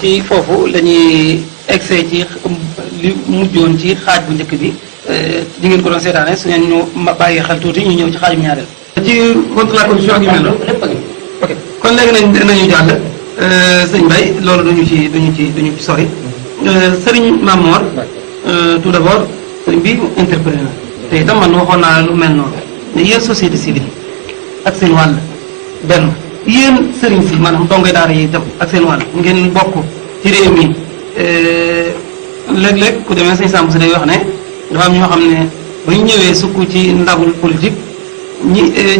ci foofu la ñuy egsee ci li mujjoon ci xaaj bu njëkk bi di ngeen ko doon seetaane su ngeen ñu bàyyi xel tuuti ñu ñëw ci xaaj bu ñaareel. ci contre la corruption ak yu mel noonu lépp a ngi ok kon léegi nañu jàll sëñ Mbaye loolu duñu ci sori sëriñ Mamor tout d'abord sëriñ bi interpellé na te itam man waxoon naa lu mel noonu ne yéen société civile ak seen wàll benn yéen sëriñ si maanaam dongoy daara yi itam ak seen wàll ngeen bokk ci réew mi léeg-léeg ku demee sëñ Samb si day wax ne dafa am ñoo xam ne ba ñu ñëwee sukk ci ndabul politique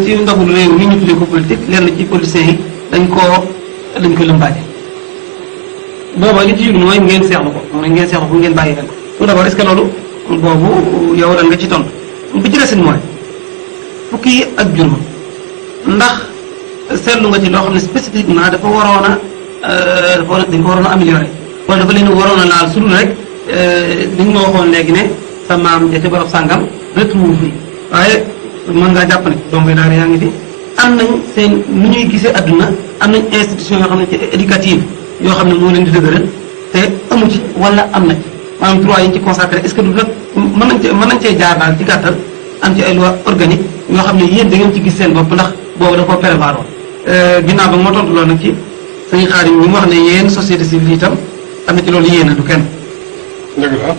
ci ndabul réew mi ñu tuddee ko politique lenn ci politiciens yi dañ ko lëmbaaje booba li ci jublu mooy ngeen seexlu ko mooy ngeen seexlu ko ngeen bàyyi leen ko tout d'abord est-ce que loolu boobu yow ren nga ci tontu bi ci desit mooy fukki ak juróom ndax seetlu nga ci loo xam ne spécifiquement dafa waroon a dañ ko waroon a améliorer wala dafa leen waroon a laal sudul rek li nga ma waxoon léegi ne sa maam ja ca barab sàngam retrouve fi waaye mën ngaa jàpp ne dongoy daara yaa ngi fi am nañ seen nu ñuy gisee adduna am nañ institution yoo xam ne ci éducative yoo xam ne moo leen di dëgëral te amu ci wala am na ci maanaam droit yi ñu ci consacré est-ce que du nag mën nañ cee jaar daal ci gàttal am ci ay loi organique yoo xam ne yéen da ngeen ci gis seen bopp ndax boobu da koo prévoir woon ginnaaw ba moo tontu loolu nag ci sëñ Xaadim bi mu wax ne yéen société civile itam am na ci loolu yéen a du kenn. dëgg la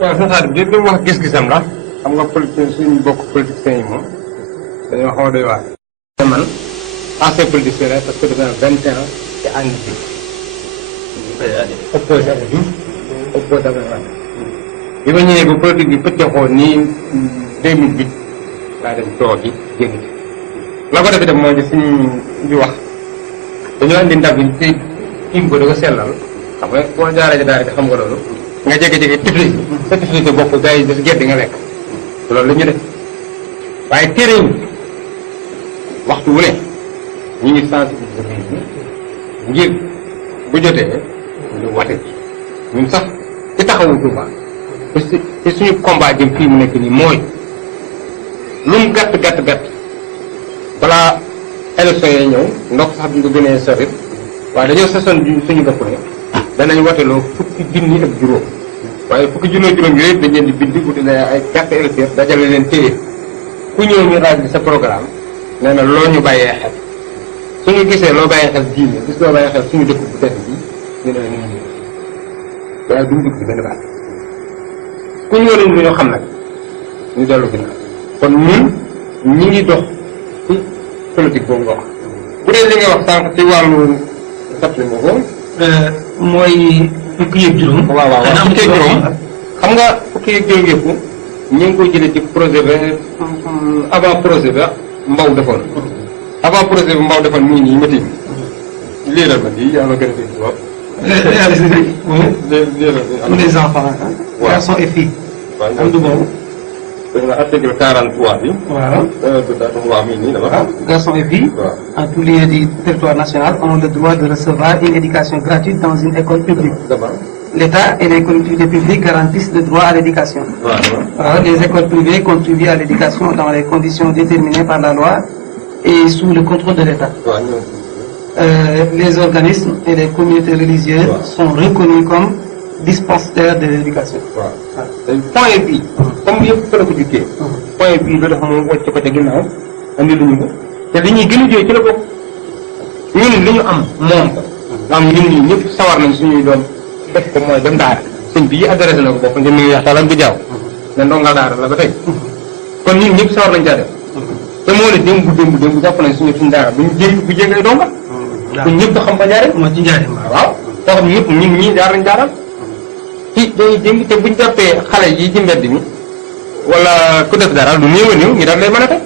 waaw sëñ Xaadim bi mu wax gis-gisam la xam nga politique suñu bokk politiciens yi moom dañoo xaw a doy waar. man ancien politicien la parce que dafa am 21 ans ci ànd bi. opposé ak Diouf opposé ak Wade. bi ma ñëwee ba politique bi pëccaxoo nii 2008 laa dem toog yi génn ci. la ko defee dem moo di suñu di wax dañoo andi ndab yi ci tiim ko da ko sellal xam nga boo jaaree daara ji xam nga loolu nga jékki-jékki tifli sa tifli te bopp gars yi des gerte nga lekk loolu la ñu def waaye téeréewul waxtu wu ne ñu ngi sensibiliser ngir bu jotee ñu wate ñun sax ci taxawu Touba te suñu combat jëm fii mu nekk nii mooy lu mu gàtt gàtt gàtt balaa élection yi ñëw ndox sax bi nga gënee sori waaye dañoo sasoon suñu bopp ne danañ wateloo fukki junni ak juróom waaye fukki junni ak juróom yooyu dañ leen di bind wuti la ay carte électeur dajale leen téye ku ñëw ñu raaj bi sa programme nee na loo ñu bàyyee xel suñu gisee loo bàyyee xel diine gis loo bàyyee xel suñu dëkk bu tedd bi ñu ne la ñu ñëw waaye duñ dugg ci benn baat ku ñëw lu ñoo xam nag ñu dellu ginnaaw kon ñun ñi ngi dox ci politique boobu nga wax bu dee li nga wax sànq ci wàllu sapli moo ko mooy fukki yëg juróom. waaw fukki yëg juróom xam nga fukki yëg juróom yëpp ñu ngi koy jëlee ci projet bi avant projet bi Mbaw defoon. avant projet bi Mbaw defoon mu ngi nii ma tiim lii la ma di yàlla gën a dégg waaw. pour les enfants. garçons et filles. am du boobu. article 43 bi. voilà. mii nii dama. Garçons et filles. en tout lieu du territoire national ont le droit de recevoir une éducation gratuite dans une école publique. L'État et les collectivités publiques garantissent le droit à l'éducation. Les écoles privées contribuent à l'éducation dans les conditions déterminées par la loi et sous le contrôle de l'État. Les organismes et les communautés religieuses sont reconnus comme dispensaires de l'éducation. point bi comme yëpp fa la ko jukkee point bii lu tax moom wàcc ko ca ginnaaw andi lu ñu ko te li ñuy gën a jooy ci la bokk ñun li ñu am moom ko am ñun ñi ñëpp sawar nañ suñuy doom def ko mooy dem daara sëñ bi adressé na ko bopp ngeen muy waxtaan bu jaaw ne ndongal daara la ba tey kon ñun ñëpp sawar nañ caa def te moo ne démb jàpp nañ suñu daara bu jégg ay donga kon ñëpp xam ba jaare moo ci njaare waaw koo xam ñëpp ñun ñii jaar nañ jaaral ci dañuy jëng te buñ jàppee xale yi ci mbedd mi wala ku def dara lu néew a néew ñu daal lay mën a teg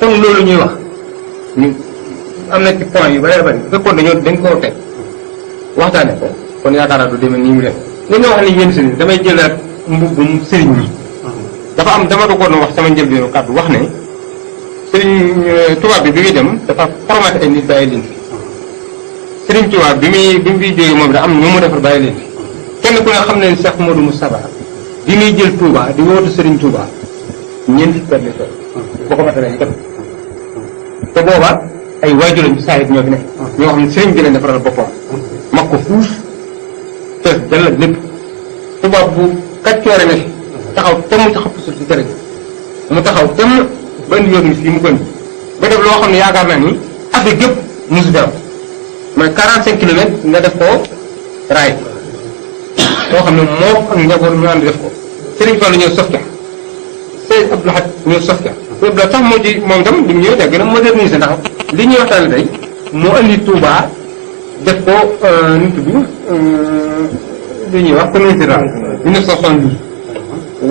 kon loolu ñuy wax ñu am na ci point yu bari bari bu fekkoon dañ koo teg waxtaane ko kon yaakaar naa du demee nii mu def li nga wax ni yéen sëriñ damay jëlaat mbubbum sëriñ ñi dafa am dama doon wax sama njëlbeenu kàddu wax ne sëriñ tubaab bi muy dem dafa formaté ay nit bàyyi leen fi sëriñ tubaab bi muy jógee moom da am ñu mu defar bàyyi leen fi kenn ku ne xam ne Cheikh Modou Moustapha bi muy jël Touba di wootu Serigne Touba ñeenti kër la boo ko matalee ñu te booba ay waajuram bi saa ñoo fi nekk ñoo xam ne sëriñ bi leen defaral boppam mag ko fuuf fees dell ak lépp tubaab bu kàccoore ne taxaw temm ci xëpp suuf si tere mu taxaw temm ba indi yoon fii mu gën ba def loo xam ne yaakaar naa ni Afrique yëpp mosu fi am mooy 45 kilomètres nga def ko raay loo xam ne moo ak njaboot ñu ànd def ko Serigne Fallou ñëw sof ca Serigne Abdou Lahad ñëw sof ca Abdou Lahad sax moo ci moom itam li mu ñëw da gën a moderniser ndax li ñuy waxtaane tey moo indi Touba def ko nu tudd li ñuy wax communauté rurale 1972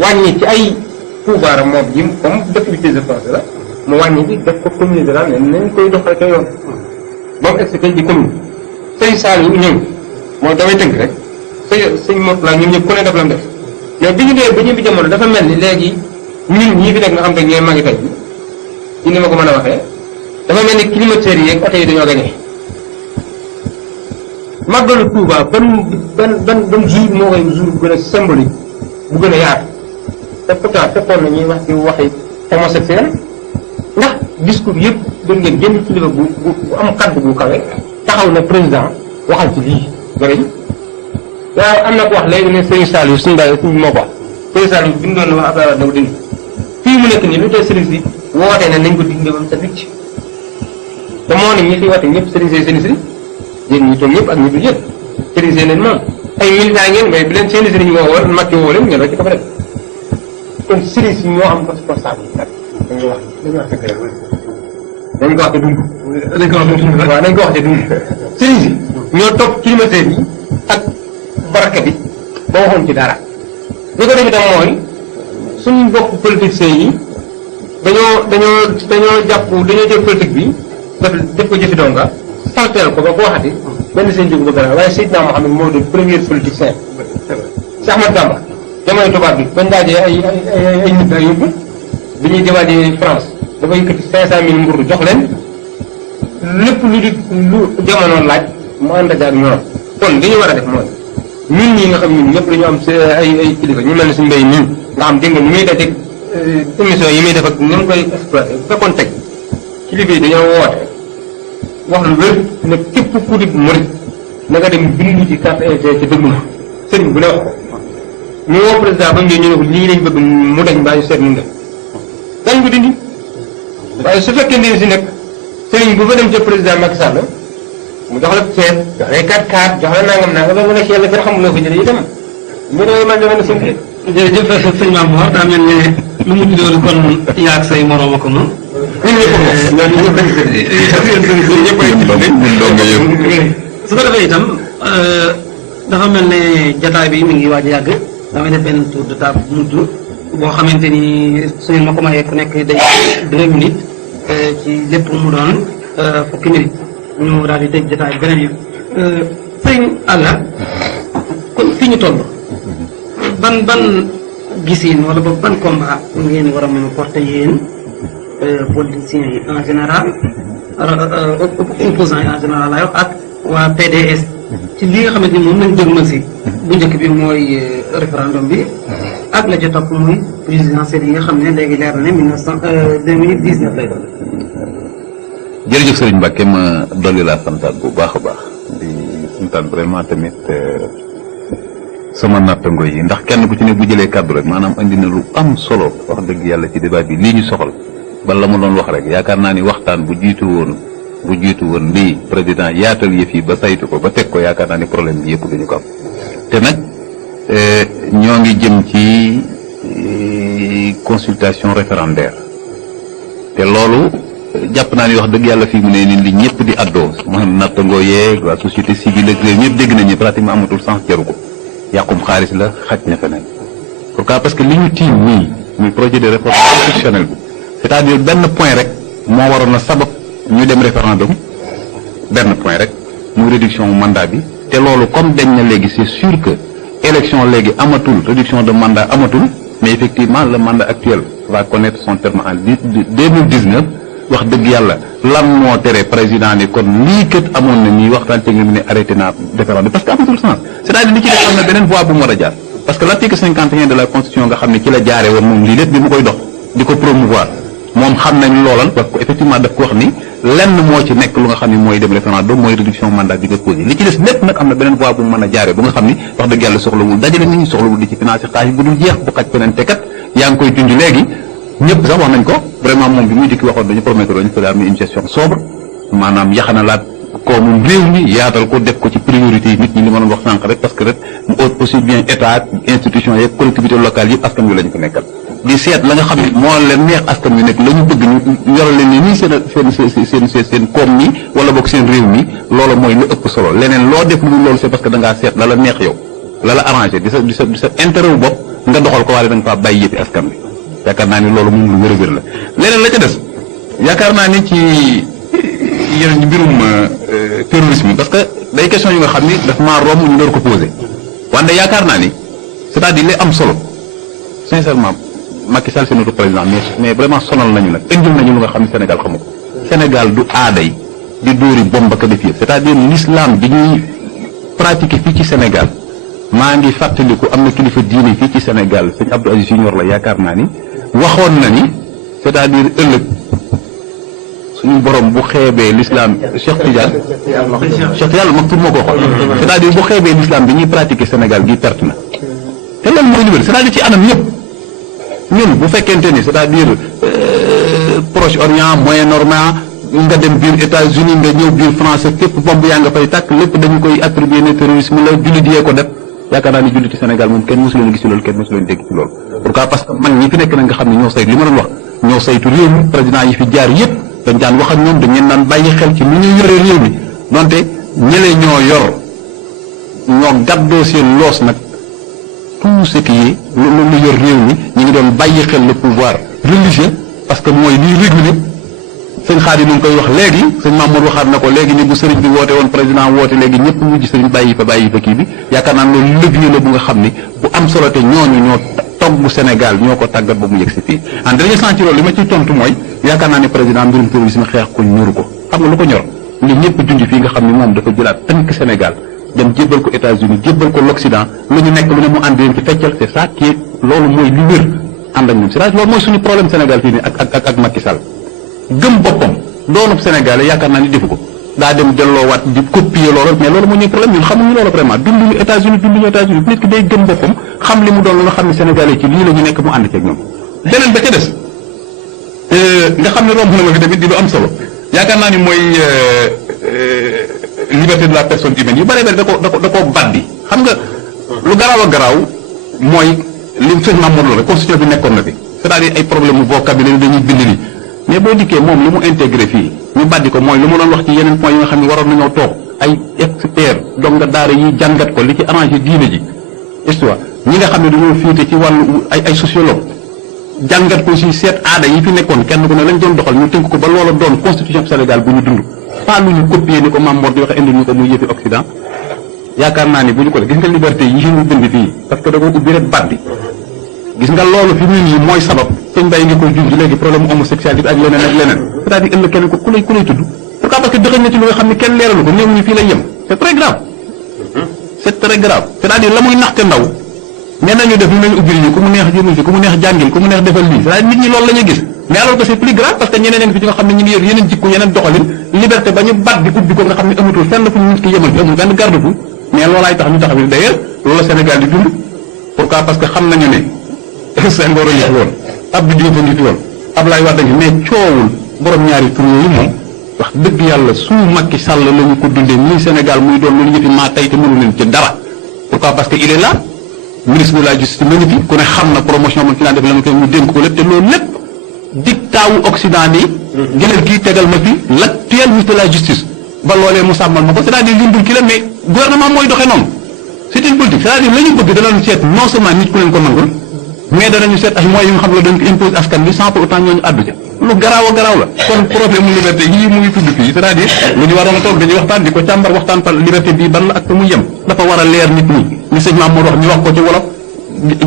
wàññi ci ay pouvoir moom yi comme dëkk bi de France la mu wàññi bi def ko communauté rurale ne nañ koy doxal ca yoon ba mu egsi di commune Serigne Saliou ñëw mooy damay tënk rek sëñ Mourtala ñun ñëpp ku ne def la mu def mais bi ñu dee ba ñu bi jamono dafa mel ni léegi ñun ñii fi nekk nga xam ne ñooy magi tey ci ni ma ko mën a waxee dafa mel ni climatiseurs yi yeeg oto yi dañoo gañee màggalu Touba ban jour moo koy jour bu gën a symbolique bu gën a yaatu te pourtant fekkoon na ñuy wax ci waxi homosexuel ndax discours yëpp doon ngeen génn kilifa bu am kaddu bu kawe taxaw na président waxal ci lii gërëñ waaye am na ko wax léegi ne Serigne Saliou suñu daal suñu moo ko wax Serigne Saliou bi ñu doon wax Abdoulaye daw dindi fii mu nekk nii lu tey Serigne si wootee ne nañ ko dindi ba mu sa wicc te moo ne ñi fi woote ñëpp Serigne si seen yéen ñi toog ñëpp ak ñi dul yëpp Serigne si leen moom ay militants ngeen mais bi leen seen Serigne woo woon Macky woo leen ngeen rek ci ko fa def kon Serigne si ñoo am responsable dañuy wax dañ ko wax te dund dañ ko wax te dund waaw dañ ko wax te dund Serigne si ñoo topp climatiseurs yi ak baraka bi ba waxoon ci dara li ko def itam mooy suñu bokk politiciens yi dañoo jël politique bi def ko jëfi donga salteel ko ba ko waxati benn seen jóg ba dara waaye Seydina Mohamed moo doon premier politicien si Ahmad Bamba jamono tubaab bi bañ daajee ay nit la yóbbu bi ñuy déwaajee France dafa yëkkati 500.000 mburu jox leen lépp lu jamono laaj mu ànd ak ñoom kon li ñu war a def mooy ñun ñi nga xam ñun ñëpp dañu am ay kilifa ñu mel ne suñu mbéy nii nga xam dégg nga ni muy dajeeg émission yi muy def ak ni mu koy exploité bu fekkoon tey kilifa yi dañoo woote wax lu wér ne képp ku di murit na nga dem bindu ci carte EG ci dëgg la sëriñ bu ne wax ko ñu woo président ba ñu ne ko lii lañ bëgg mu dañ mbaa ñu seet ñu def dañ ko dindi waaye su fekkee ne si nag sëriñ bu fa dem ca président Macky Sall mu jox la ceeb jox la 4x4 jox la nangam ba mu nekk yàlla fenn xamuloo ko jëlee itam ñu ne man dama ne sëñ bi. jërëjëf sëñ Mame Mor daa mel ne lu mu tuddee kon yaa ak say moroom ak moom. su ko defee itam dafa mel ne jataay bi mi ngi waaj a yàgg damay def benn tour de table bu mujj boo xamante ni su ngeen ma ko mayee ku nekk day 2 minutes ci lépp mu doon fukki minutes ñu daal di tëj jataay beneen yi sëñ Alla kon fi ñu toll ban gisiin wala boog ban combat ngeen war a mën a porter yéen politiciens yi en général opposants yi en général laa wax ak waa PDS ci li nga xamante ni moom lañ dëgmal si bu njëkk bi mooy référendum bi ak la ca topp muy présidentielle yi nga xam ne léegi leer na ne 2019 lay doon. jërëjëf Serigne Mbacke ma dolli laa santaat bu baax a baax di santaat vraiment tamit sama nattango yi ndax kenn ku ci ne bu jëlee kàddu rek maanaam andi na lu am solo wax dëgg yàlla ci débat bi lii ñu soxal ba la ma doon wax rek yaakaar naa ni waxtaan bu jiitu woon lii président yaatal yëf yi ba saytu ko ba teg ko yaakaar naa ni problème bi yëpp duñu ko am te nag ñoo ngi jëm ci consultation référendaire te loolu jàpp naa ni wax dëgg yàlla fii mu ne ni li ñëpp di addoo maanaam nattangoo yeeg waa société civile ak réew ñëpp dégg nañu pratiquement amatul sens jaru ko yàqum xaalis la xaj na feneen pourquoi parce que li ñu tiim nii muy projet de réforme constitutionnelle bi c'est-à-dire benn point rek moo waroon a sabab ñu dem référendum benn point rek muy réduction mandat bi te loolu comme dañ na léegi c'est sûr que élection léegi amatul réduction de mandat amatul mais effectivement le mandat actuel va connaître son terme en 2019 wax dëgg yàlla lan moo tere président ni kon lii kët amoon na nii waxtaan te nga ne arrêté naa référendum parce que amatul sens c'est-à-dire li ci def am na beneen voie bu mu war a jaar parce que l'article 51 de la constitution nga xam ne ci la jaare woon moom lii lépp bi mu koy dox di ko promouvoir moom xam nañ loolal parce que effectivement daf ko wax ni lenn moo ci nekk lu nga xam ni mooy dem référendum mooy réduction mandat bi nga posé li ci des lépp nag am na beneen voie bu mu mën a jaaree bu nga xam ni wax dëgg yàlla soxlawul dajale nit ñi soxlawul di ci financé xaalis bu dul jeex bu xaj feneen te kat yaa ngi koy junj léegi ñëpp sax wax nañ ko vraiment moom bi muy dikki waxoon dañu promettre dañu fa am une gestion sobre maanaam yaxanalaat koomu réew mi yaatal ko def ko ci priorité yi nit ñi li ma doon wax sànq rek parce que rek mu aussi bien état institution yeeg collectivité locale yëpp askan wi la ñu ko nekkal di seet la nga xam ne moo leen neex askan wi nekk la ñu bëgg ñu yoral leen ni nii seen koom mi wala boog seen réew mi loolu mooy lu ëpp solo leneen loo def lu loolu c'est parce que da ngaa seet la la neex yow la la arrangé di sa intérêt wu bopp nga doxal ko waaye da nga faa bàyyi yëppi askan bi yaakaar naa ni loolu moom lu wér a wér la leneen la ca des yaakaar naa ni ci yeneen mbirum terrorisme parce que day question yu nga xam ni daf maa romb ñu door ko posé wante yaakaar naa ni c'est-à-dire li am solo sincèrement Macky Sall c'est notre président mais vraiment sonal nañu nag indil nañu lu nga xam ne Sénégal xamu ko Sénégal du aaday di dóori bomba ka def yëpp c'est-à-dire l'islam bi ñuy pratiquer fii ci Sénégal maa ngi fàttaliku am na kilifa diine fii ci Sénégal sëñ Abdou Aziz Junior la yaakaar naa ni waxoon na ni c'est-à-dire ëllëg suñu borom bu xeebee l'islam Cheikh Tidiane mag tur moo ko waxoon c'est-à-dire bu xeebee l'islam bi ñuy pratiquer Sénégal gi perte na te loolu mooy libéré c'est-à-dire ci anam yëpp ñun bu fekkente ni c'est-à-dire Proche-Orient Moyen-Orient nga dem biir États-Unis nga ñëw biir France képp bomb yaa nga fay tàkk lépp dañu koy attribuer ne terrorisme la jullit yee ko def yaakaar naa ni julliti Sénégal moom kenn mosu leen gis ci loolu kenn mosu leen dégg ci loolu pourquoi parce que mag ñi fi nekk na nga xam ne ñoo saytu li ma doon wax ñoo saytu réew mi président yi fi jaar yëpp dañ daan wax ak ñoom dañ leen daan bàyyi xel ci nu ñuy yore réew mi donte ñële ñoo yor ñoo gàddoo seen loos nag tout ce qui est lu yor réew mi ñu ngi doon bàyyi xel le pouvoir religieux parce que mooy liy réguler sëñ Xaadim mu ngi koy wax léegi sëñ Mamour waxaat na ko léegi ni bu sëriñ bi woote woon président woote léegi ñëpp mujj sëriñ bàyyi fa kii bi yaakaar naa loolu levier la bu nga xam ni bu am solo te ñooñu ñoo togg Sénégal ñoo ko tàggat ba mu yegg si fii en dernier sens ci loolu li ma ciy tontu mooy yaakaar naa ne président mbirum terrorisme xeex ko ñoru ko xam nga lu ko ñor li ñëpp junj fii nga xam ni moom dafa jëlaat tënk Sénégal dem jébbal ko États-Unis jébbal ko l'Occident lu ñu nekk lu ne mu ànd leen ci feccal c'est ça qui est loolu mooy li wér ànd ak ñun c'est loolu mooy suñu problème Sénégal fii nii ak Macky Sall gëm boppam doonub Sénégalais yaakaar naa ni defu ko daa dem delloowaat di copier loolu mais loolu moo ñuy problème ñun xamuñu loolu vraiment dunduñu États-Unis nit ki day gëm boppam xam li mu doon lu nga xam ne Sénégalais ci lii la ñu nekk mu ànd ceeg ñoom. beneen ba ca des nga xam ne romb na ma fi tamit di lu am solo yaakaar naa ni mooy liberté de la personne humaine yu bëree bëri da koo baddi xam nga lu garaaw a garaaw mooy li sëñ Mamadou la rek constitution bi nekkoon na fi c'est-à-dire ay problème mu vocabulaire dañuy bind ni mais boo dikkee moom li mu intégré fii ñu baddi ko mooy lu mu doon wax ci yeneen points yi nga xam ne waroon nañoo toog ay expert donc nga daara yi jàngat ko li ci arrangé diine ji histoire ñi nga xam ne dañoo fiite ci wàllu ay sociologue jàngat ko si seet aada yi fi nekkoon kenn ku ne lañ doon doxal ñu tënk ko ba loola doon constitution Sénégal bu ñu dund pas lu ñu copier ni ko Mamor di waxe indi ñu ko muy yëfi Occident yaakaar naa ni bu ñu ko def gis nga liberté yi ñu bind fii parce que da ko ubbi rek baddi gis nga loolu fi mu nii mooy sabab sëñ Baye nga koy junj léegi problème homosexualité ak leneen ak leneen c'est-à-dire ëllëg kenn ku lay tudd pourquoi parce que dëxëñ na ci lu nga xam ne kenn leeralu ko néew ñu fii lay yem c'est très grave c'est-à-dire la muy naxte ndaw nee nañu def ñu nañu ubbi ñu ku mu neex jëmul ci ku mu neex jàngil ku mu neex defal lii c'est-à-dire nit ñi loolu la ñuy gis mais alors que c'est plus grave parce que ñeneen a ngi fi ci nga xam ne ñu ngi yor yeneen jikko yeneen doxalin liberté ba ñu bat di ubbi ko nga xam ne amatul fenn fu nit ki yemal fi amul benn garde-fou mais loolaay tax ñu taxaw d'ailleurs loolu la Sénégal di dund pourquoi parce que xam nañu ne Senghor a ngi fi woon Abdou Diouf a ngi fi woon Abdoulaye Wade a ngi mais coowul borom ñaari tur yooyu moom wax dëgg yàlla su Macky Sall la ñu ko dundee muy Sénégal muy doon lu ñu fi maa tey te mënu leen ci dara pourquoi parce que il est là ministre de la justice ma ngi fi ku ne xam na promotion man fi daan def la ma koy ñu dénk ko lépp te loolu lépp dictaawu Occident bi jëlal kii tegal ma fi l'actuel ministre de la justice ba loolee mu sàmmal ma ko c'est-à-dire lindul ki la mais gouvernement mooy doxee noonu c'est une politique c'est-à-dire la ñu bëgg danañu seet non seulement nit ku leen ko nangul mais danañu seet ay moyens yu nga xam ne dañ ko impose askan bi sans pour autant ñooñu àddu ca lu garaaw a garaaw la kon problème mu liberté yii muy tudd fii c'est-à-dire lu ñu waroon a toog dañuy waxtaan di ko càmbar waxtaan par liberté bii ban la ak fa muy yem dafa war a leer nit ñi ni sëñ Maam moo wax ñu wax ko ci wolof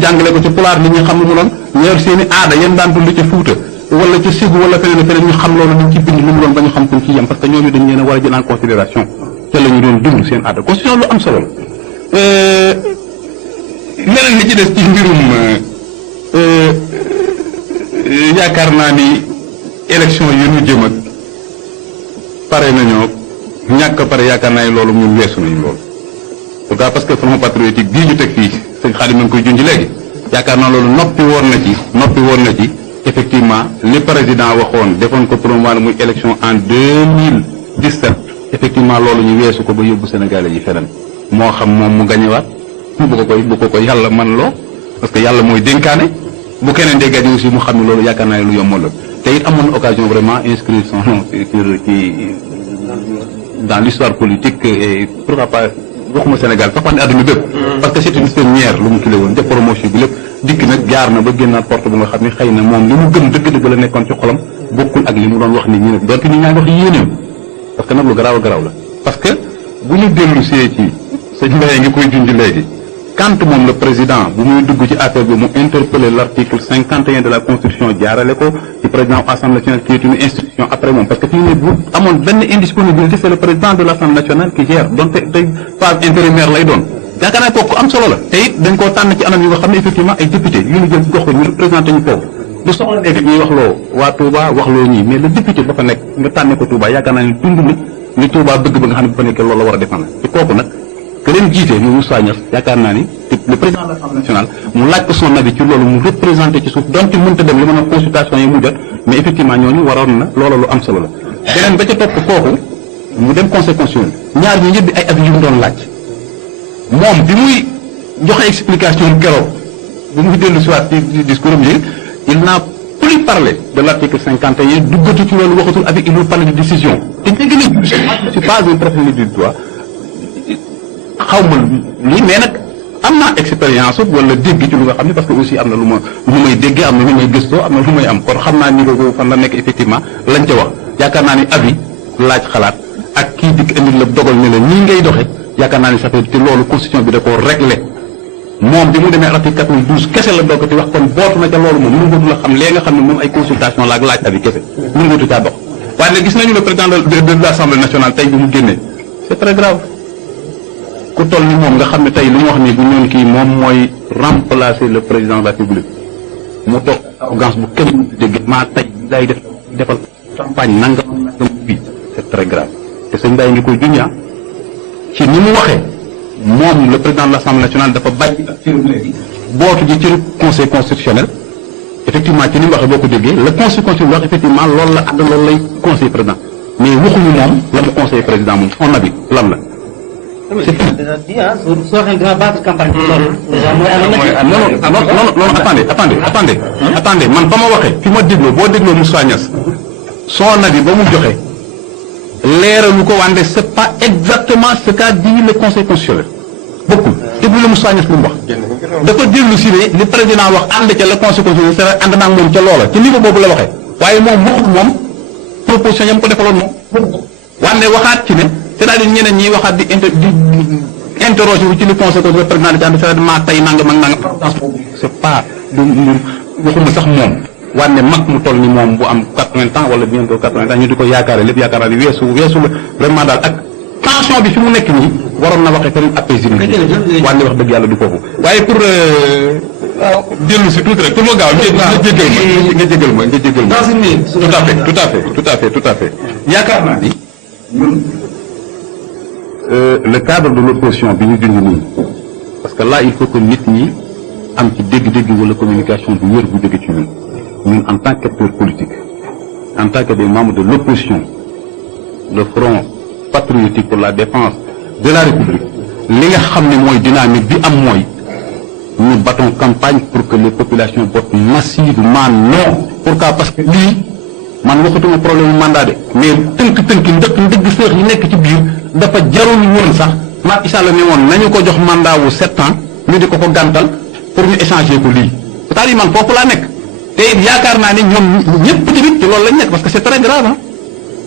jàngale ko ci pulaar nit ñi xam lu mu doon ñeer seen i aada yéen daan dund ca Fuuta wala ca Ségu wala feneen ñu xam loolu ñu ci bind lu mu doon ba ñu xam fu ci yem parce que ñooñu dañ leen a war a jël en considération ca la ñu doon dund seen aada constitution lu am solo la leneen li ci des ci mbirum yaakaar naa ni élection yi ñu jëm ak pare nañoo ñàkk pare yaakaar naa ne loolu ñun weesu nañu loolu. pourquoi parce que front patriotique bii ñu teg fii sëñ Xaadim ma ngi koy junj léegi yaakaar naa loolu noppi woon na ci effectivement li président waxoon defoon ko promouvoir muy élection en 2017 effectivement loolu ñu weesu ko ba yóbbu Sénégalais yi feneen moo xam moom mu gañewaat bu ko koy yàlla man loo parce que yàlla mooy dénkaane bu keneen dee gañe aussi mu xam ne loolu yaakaar naa lu yomb la te it amoon na occasion vraiment inscrire son nom dans l'histoire politique et pourquoi pas waxuma Sénégal sax wax ne àdduna bépp parce que c'est une première lu mu kile woon def promotion bi lépp dikk nag jaar na ba génnaat porte bu nga xam ne xëy na moom li mu gëm dëgg-dëgg la nekkoon ci xolam bokkul ak li mu doon wax nit ñi nag donte nit ñaa ngi wax yéeneem parce que nag lu garaaw a garaaw la parce que bu ñu dellu see ci sëñ Mbaye ngi koy junj léegi quand moom le président bu muy dugg ci affaire bi mu interpellé l'article 51 de la constitution jaarale ko ci président assemblée nationale qui est une institution après moom parce que fii ne bu amoon benn indisponibilité c'est le président de l'assemblée nationale qui gère donc tey phase intérimaire lay doon yaakaar naa kooku am solo la te it dañ koo tànn ci anam yi nga xam ne effectivement ay député yu ñu jël gox ko ñu représenté ñu foofu du soxla léegi ñuy wax loo waa Touba wax loo ñii mais le député ba fa nekk nga tànne ko Touba yaakaar naa ne dund na li Touba bëgg ba nga xam ne bu fa nekkee loolu la war a défendre te kooku nag que leen jiite mu Moussa Niass yaakaar naa ni le président de l'Assemblée nationale mu laaj ko son avis ci loolu mu représenté ci suuf donte mënta dem li mën a consultation yi mu jot mais effectivement ñooñu waroon na loola lu am solo la beneen ba ca topp kooku mu dem conseil constitutionnel ñaar ñu ñëpp ay avis yu mu doon laaj moom bi muy joxe explication keroog bu mu dellu si waat ci discours am yi il n'a plus parlé de l'article 51 duggatu ci loolu waxatul avis il nous parle de décision te dégg na je suis pas un professionnel du droit xaw ma lii mais nag am naa expérience wala dégg ci lu nga xam ne parce que aussi am na lu may déggee am na lu may gëstoo am na lu may am kon xam naa niveau boobu fan la nekk effectivement lañ ca wax yaakaar naa ni avis laaj xalaat ak kii dikk indi la dogal ne la nii ngay doxe yaakaar naa ni ça fait te loolu constitution bi da koo réglé moom bi mu demee article 92 kese la doog di wax kon bootu na ca loolu moom mënu nga la xam léegi nga xam ne moom ay consultation la ak laaj avis kese mënu nga caa dox waaye nag gis nañu le président de l'Assemblée nationale tey bi mu génnee c'est très grave ku toll ni moom nga xam ne tey lu mu wax nii bu ñoon kii moom mooy remplacer le président de la République mu toog arrogance bu kenn dégg maa tey day defal campagne nangam bi c'est très grave te sëñ Mbaye ngi koy junñaa ci ni mu waxee moom le président de l'Assemblée nationale dafa bàyyi ak cëru léegi bootu ji cëru conseil constitutionnel effectivement ci ni mu waxee boo ko déggee le conseil constitutionnel wax effectivement loolu la ànd loolu lay conseil président mais waxuñu moom lan la conseil président moom son avis lan la attendez man ba ma waxee fi ma dégloo boo dégloo Moussa Niass son avis ba mu joxe leeralu ko wante c'est pas exactement ce qu'a dit le conseil constitutionnel bokkul déglu la Moussa Niass lu mu wax dafa dellu si ne li président wax ànd ca le conseil constitutionnel c'est ànd naa moom ca loola ci niveau boobu la waxee waaye moom waxut moom proposition yam ko defaloon moom wante waxaat ci ne c'est-à-dire ñeneen ñi waxaat di interroger wu ci li conseil ko président di c'est-à-dire maa tey nangam ak nangam c'est pas du waxuma sax moom wanne mag mu toll ni moom bu am 80 ans wala bientôt 80 ans ñu di ko yaakaare lépp yaakaar naa ni weesu la vraiment daal ak tension bi fi mu nekk nii waroon na waxee tamit apaiser nit ñi wanne wax dëgg yàlla du foofu waaye pour dellu si tuuti rek pour ma gaaw nga jégal ma tout à fait yaakaar naa ni ñun le cadre de l'opposition bi ñu junj nii parce que là il faut que nit ñi am ci dégg-dégg wala communication bu wér bu dégg ci ñun en tant qu'acteur politique en tant que des membres de l'opposition le front patriotique pour la défense de la République li nga xam ne mooy dynamique bi am mooy ñu battons campagne pour que les populations votent massivement non. Pourquoi? Parce que lii man waxatuma problème mandat de mais tënk ndëgg seex yi nekk ci biir dafa jarul woon sax Macky Sall ne woon nañu ko jox mandat wu 7 ans ñu di ko gàntal pour ñu échanger ko lii c'est-à-dire man foofu laa nekk te yaakaar naa ne ñoom ñëpp tamit ci loolu lañ nekk parce que c'est très grave ah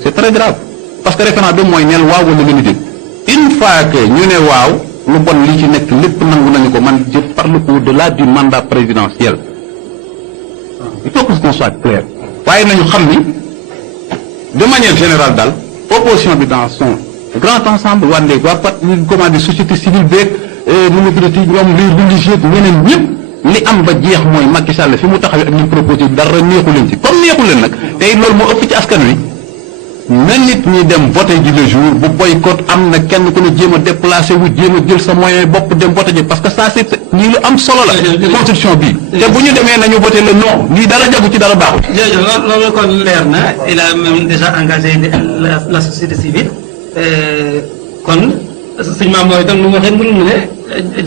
c'est très grave parce que référendum mooy neel waaw wala nga ni déet une fois que ñu ne waaw lu bon lii ci nekk lépp nangu nañu ko man je parle au-delà du mandat présidentiel il faut que qu'on soit clair waaye nañu xam ni de manière générale daal opposition bi dans son grand ensemble wànde waa pat comment dire société civile beeg nu mu tuddati ñoom les religieux ñeneen ñëpp li am ba jeex mooy Macky Sall fi mu taxawee ak li mu proposé dara neexu leen ci comme neexu leen nag tey loolu moo ëpp ci askan wi na nit ñi dem voté ji le jour bu boycott am na kenn ku ne jéem a déplacé wu jéem a jël sa moyen bopp dem voté ji parce que ça c'est ñii lu am solo la constitution bi te bu ñu demee nañu voté le non lii dara jagu ci dara baaxut. jërëjëf loolu kon leer na il a même déjà engagé la société civile kon sëñ Maam mooy itam lu mu waxee mënul ne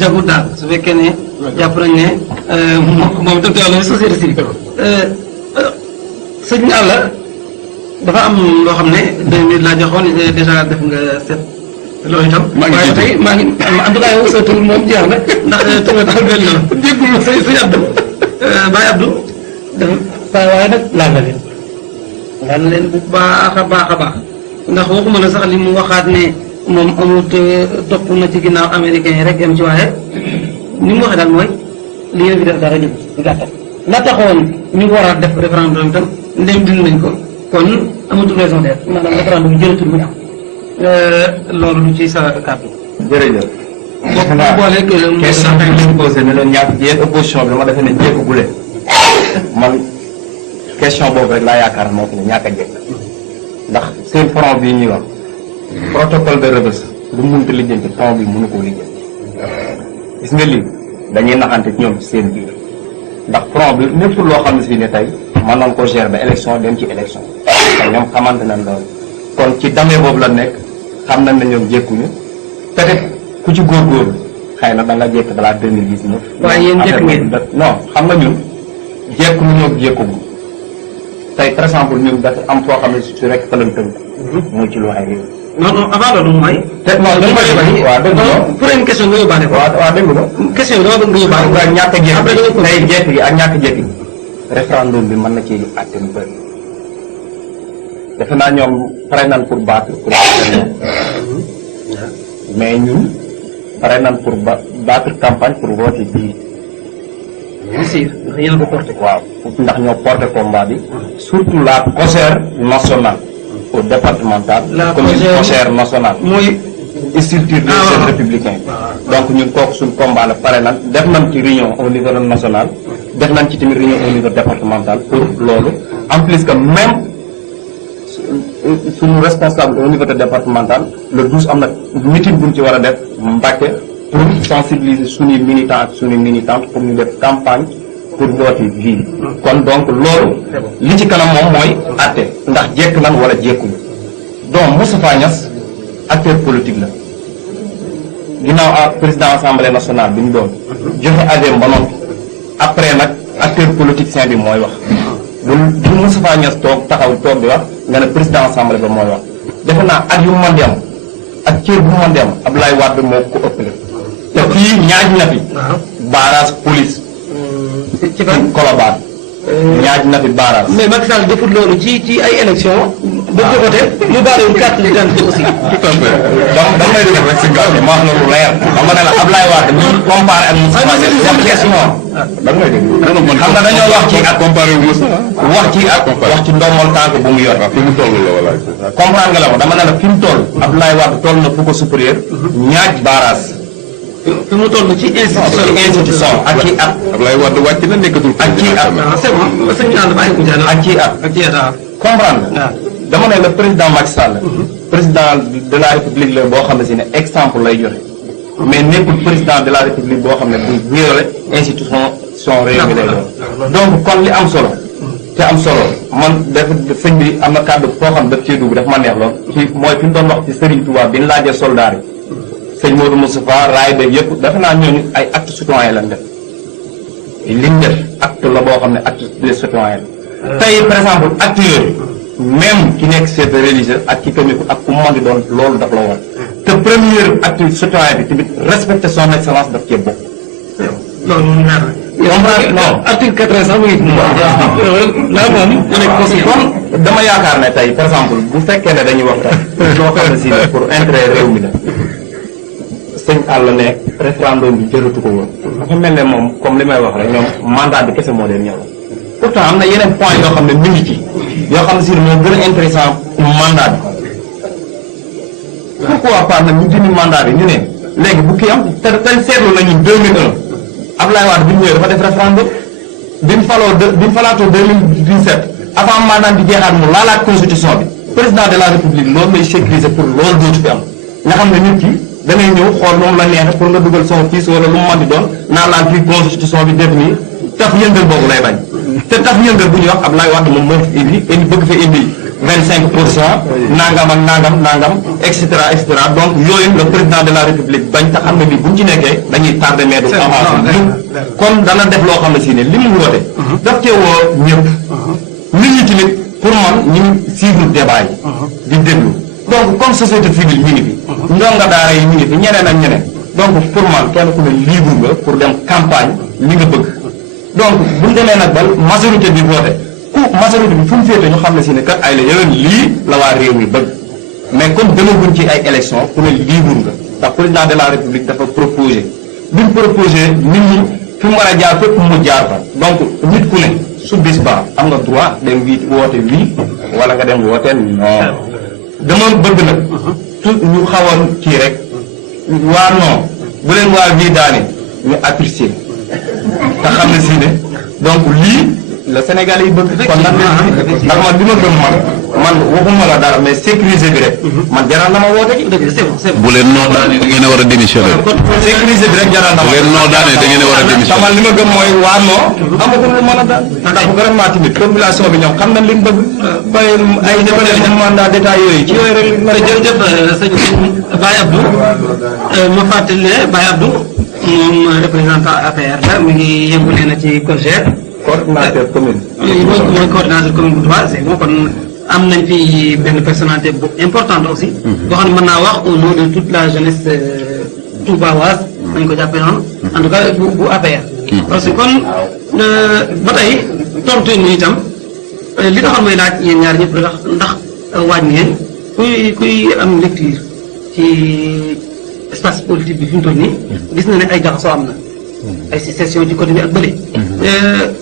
jagul daal su fekkee ne jàpp nañ ne moom itam teewal na société civile sëñ Alla dafa am loo xam ne 2000 laa joxoon déjà def nga seet loolu itam. waaye tey maa ngi en tout cas yow sa tur moom jeex na ndax tur daal benn la déggul ma sëñ Abdou Baye Abdou dafa waaye nag laal na leen bu baax a baax a baax ndax waxuma la sax li mu waxaat ne moom amut topp na ci ginnaaw américain yi rek yam ci waaye ni mu waxee daal mooy li ngeen fi def dara jëm ci gàttal la taxoon ñu war a def référendum itam ndem dindi nañ ko kon amatul raison d'être maanaam référendum jëlatul muy am loolu lu ci sa kàddu. jërëjëf. boo booleeg question bi ñu posé ne leen ñàkk yéen opposition bi dama defe ne jékkagule man question boobu rek laa yaakaar moo fi ne ñàkk a jékk ndax seen front bii ñuy wax protocole de Rebeuss lu mënta lijjanti front bi mënu koo lijjanti gis nga lii dañuy naxante ci ñoom ci seen biir ndax front bi lépp loo xam ne si ne tey mën nañ ko gérer ba élection dem ci élection te ñoom xamante nañ loolu kon ci damee boobu la nekk xam nañ ne ñoom jékkuñu peut-être ku ci góorgóorlu xëy na da nga jékk balaa 2019. waaye yéen jékk ngeen non xam nga ñun jékkuñu ñoo jékkuñu tey par exemple ñun dafa am foo xam ne su rek fa lañ tënk. muy ci loi réew. non non avant loolu mooy. te non dañ koy def waaw dégg nga pour une question nga yóbbaale ko. waaw dégg nga question bi dama bëgg nga yóbbaale ko. waaw ñàkk a jékki après da nga tey jékki gi ak ñàkk jékki gi référendum bi mën na ci àtte lu bëri defe naa ñoom pare nañ pour battre pour mais ñun pare nañ pour battre campagne pour voter bii. bien sûr ndax yéen a ko porté. waaw ndax ñoo porté combat bi surtout la COJER nationale au départemental. la COJER nationale. mooy. structure des chefs républicains. donc ñun kooku suñ combat la pare nañ def nañ ci réunion au niveau national def nañ ci tamit réunion au niveau départemental pour loolu en plus que même suñu responsable au niveau départemental le 12 am na meeting buñ ci war a def Mbàkke pour sensibiliser suñuy militants ak suñuy militantes pour ñu def campagne pour voter ville. kon donc loolu li ci kanam moom mooy àtte ndax jekk nan wala jekkuñu donc Moustapha Niasse acteur politique la ginnaaw président assemblée nationale bi ñu doon joxe avis ba noppi après nag acteur politicien bi mooy wax bu Moustapha Niasse toog taxaw toog di wax nga ne président assemblée ba mooy wax defe naa at yu mën di am ak cër bu mën di am Abdoulaye Wade moo ko ëppale te fii ñaaj na fi barrage police ci fan Colobane ñaaj na fi barrage mais Macky Sall defut loolu ci ay élection ba ko voté mu baale wu carte d'identité aussi. tout à fait. donc da ngay def rek si gàll ma wax la lu leer dama ne la Abdoulaye Wade ñu comparé ak Moustapha Niasse wax question da ngay dégg xam nga dañoo wax ci ak comparé wu Moussa wax ci ak wax ci ndombol tànk bu mu yor fi mu toll la wala comprendre nga la ko dama ne la fi mu toll Abdoulaye Wade toll na fu ko supérieur ñaaj barrage fi mu toll ci institution ak ci at Abdoulaye Wade wàcc na nekkatul ak ci at c'est bon sëñ bi ànd bàyyi ko jàll ak ci at ak ci at comprendre nga dama ne le président Macky Sall président de la république la boo xam ne si ne exemple lay joxe mais nekkul président de la république boo xam ne bu violé institution réew mi lay doon donc kon li am solo te am solo man def sëñ bi am na kàddu foo xam daf cee dugg daf ma neex lool ci mooy fi mu doon wax ci Serigne Touba bi ñu laajee soldat yi sëñ Modou Moustapha raay beeg yëpp dafa naa ñooñu ay acte citoyen lañ def liñ def acte la boo xam ne acte de citoyen la tey par exemple acte yooyu même ki nekk chef religieux ak ki tamit ak ku mën di doon loolu daf la war te premier acte citoyen bi tamit respecter son excellence daf cee bokk. loolu moom ñaar la. non article 80 sax mu ngi. waaw moom mu nekk aussi. kon dama yaakaar ne tey par exemple bu fekkee ne dañuy waxtaan. loo xam ne si ne pour intérêt réew mi la. sëñ àll ne référendum bi jërëtu ko woon. dafa mel ne moom comme li may wax rek ñoom mandat bi kese moo leen ñor. pourtant am na yeneen point yoo xam ne mi ngi ci. yoo xam ne si moo gën a intéressant mandat bi. pourquoi pas nag ñu dindi mandat bi ñu ne léegi bu kii am te seetlu nañu 2001 Abdoulaye Wade bi ñu ñëwee dafa def référendum bi mu falaatoo 2017 avant maanaam di jeexaat mu laalaat constitution bi président de la république loolu lay sécuriser pour loolu dootu fi am nga xam ne nit ki da ngay ñëw xool moom la neexe pour nga dugal son fils wala lu mu mën di doon naan laan fii constitution bi def nii taf yëngal boobu lay bañ te taf yëngal bu ñuy wax Abdoulaye Wade moom moo fi indi bëgg fa indi 25% nangam ak nangam et cetera donc yooyu le président de la république bañ te xam ne ni buñ ci nekkee dañuy tardé mais du avancé kon dana def loo xam ne si ne li mu woote daf cee woo ñëpp nit ñi tamit pour man ñu ngi suivre débat yi di déglu donc comme société civile ñu ngi fi ndonga daara yi ñu ngi fi ñeneen ak ñeneen donc pour man kenn ku ne libre nga pour dem campagne li nga bëgg donc buñ demee nag bal majorité bi voté ku majorité bi fu mu féete ñu xam ne si ne kat ay la yeneen lii la waa réew mi bëgg mais comme demaguñ ci ay élection ku ne libre nga ndax président de la république dafa proposé bimu proposé nit ñi fi mu war a jaar fépp mu jaar fa donc nit ku ne su bis ba am nga droit dem woote wii wala nga dem woote non dama bëgg nag tout ñu xawoon kii rek waa non bu leen waa bii daane ñu apprécier te xam ne si ne donc lii la Sénégal yi bëgg kon nag ndax man li ma gëm man waxuma la dara mais sécuriser bi rek man jaral na ma woote ci bu leen noo daane da ngeen a war a démissionner. sécuriser bi rek jaral na ma bu leen noo daane da ngeen a war a démissionner. man li ma gëm mooy waa non amagul lu mën a daal ndax vraiment tamit population bi ñoom xam nañ li mu bëgg bay ay defal mandat d'état yooyu ci yooyu rek ma jërëjëf sëñ Baye Abdou ma fàttali ne Baye Abdou moom représentant APR la mi ngi yëngu nee na ci COJER coordinateur commune mooy coordinateur commune bu Touba c'est bon kon am nañ fi benn personnalité bu importante aussi boo xam ne mën naa wax au nom de toute la jeunesse toubaoise nañ ko jàppee noonu en tout cas bu APR parce que kon ba tey tontu ni itam li taxoon may laaj yéen ñaar ñëpp ndax waaj ngeen kuy am lecture ci espace politique bi fi mu toll nii gis na ne ay jaxasoo am na ay session ci côté bi ak bële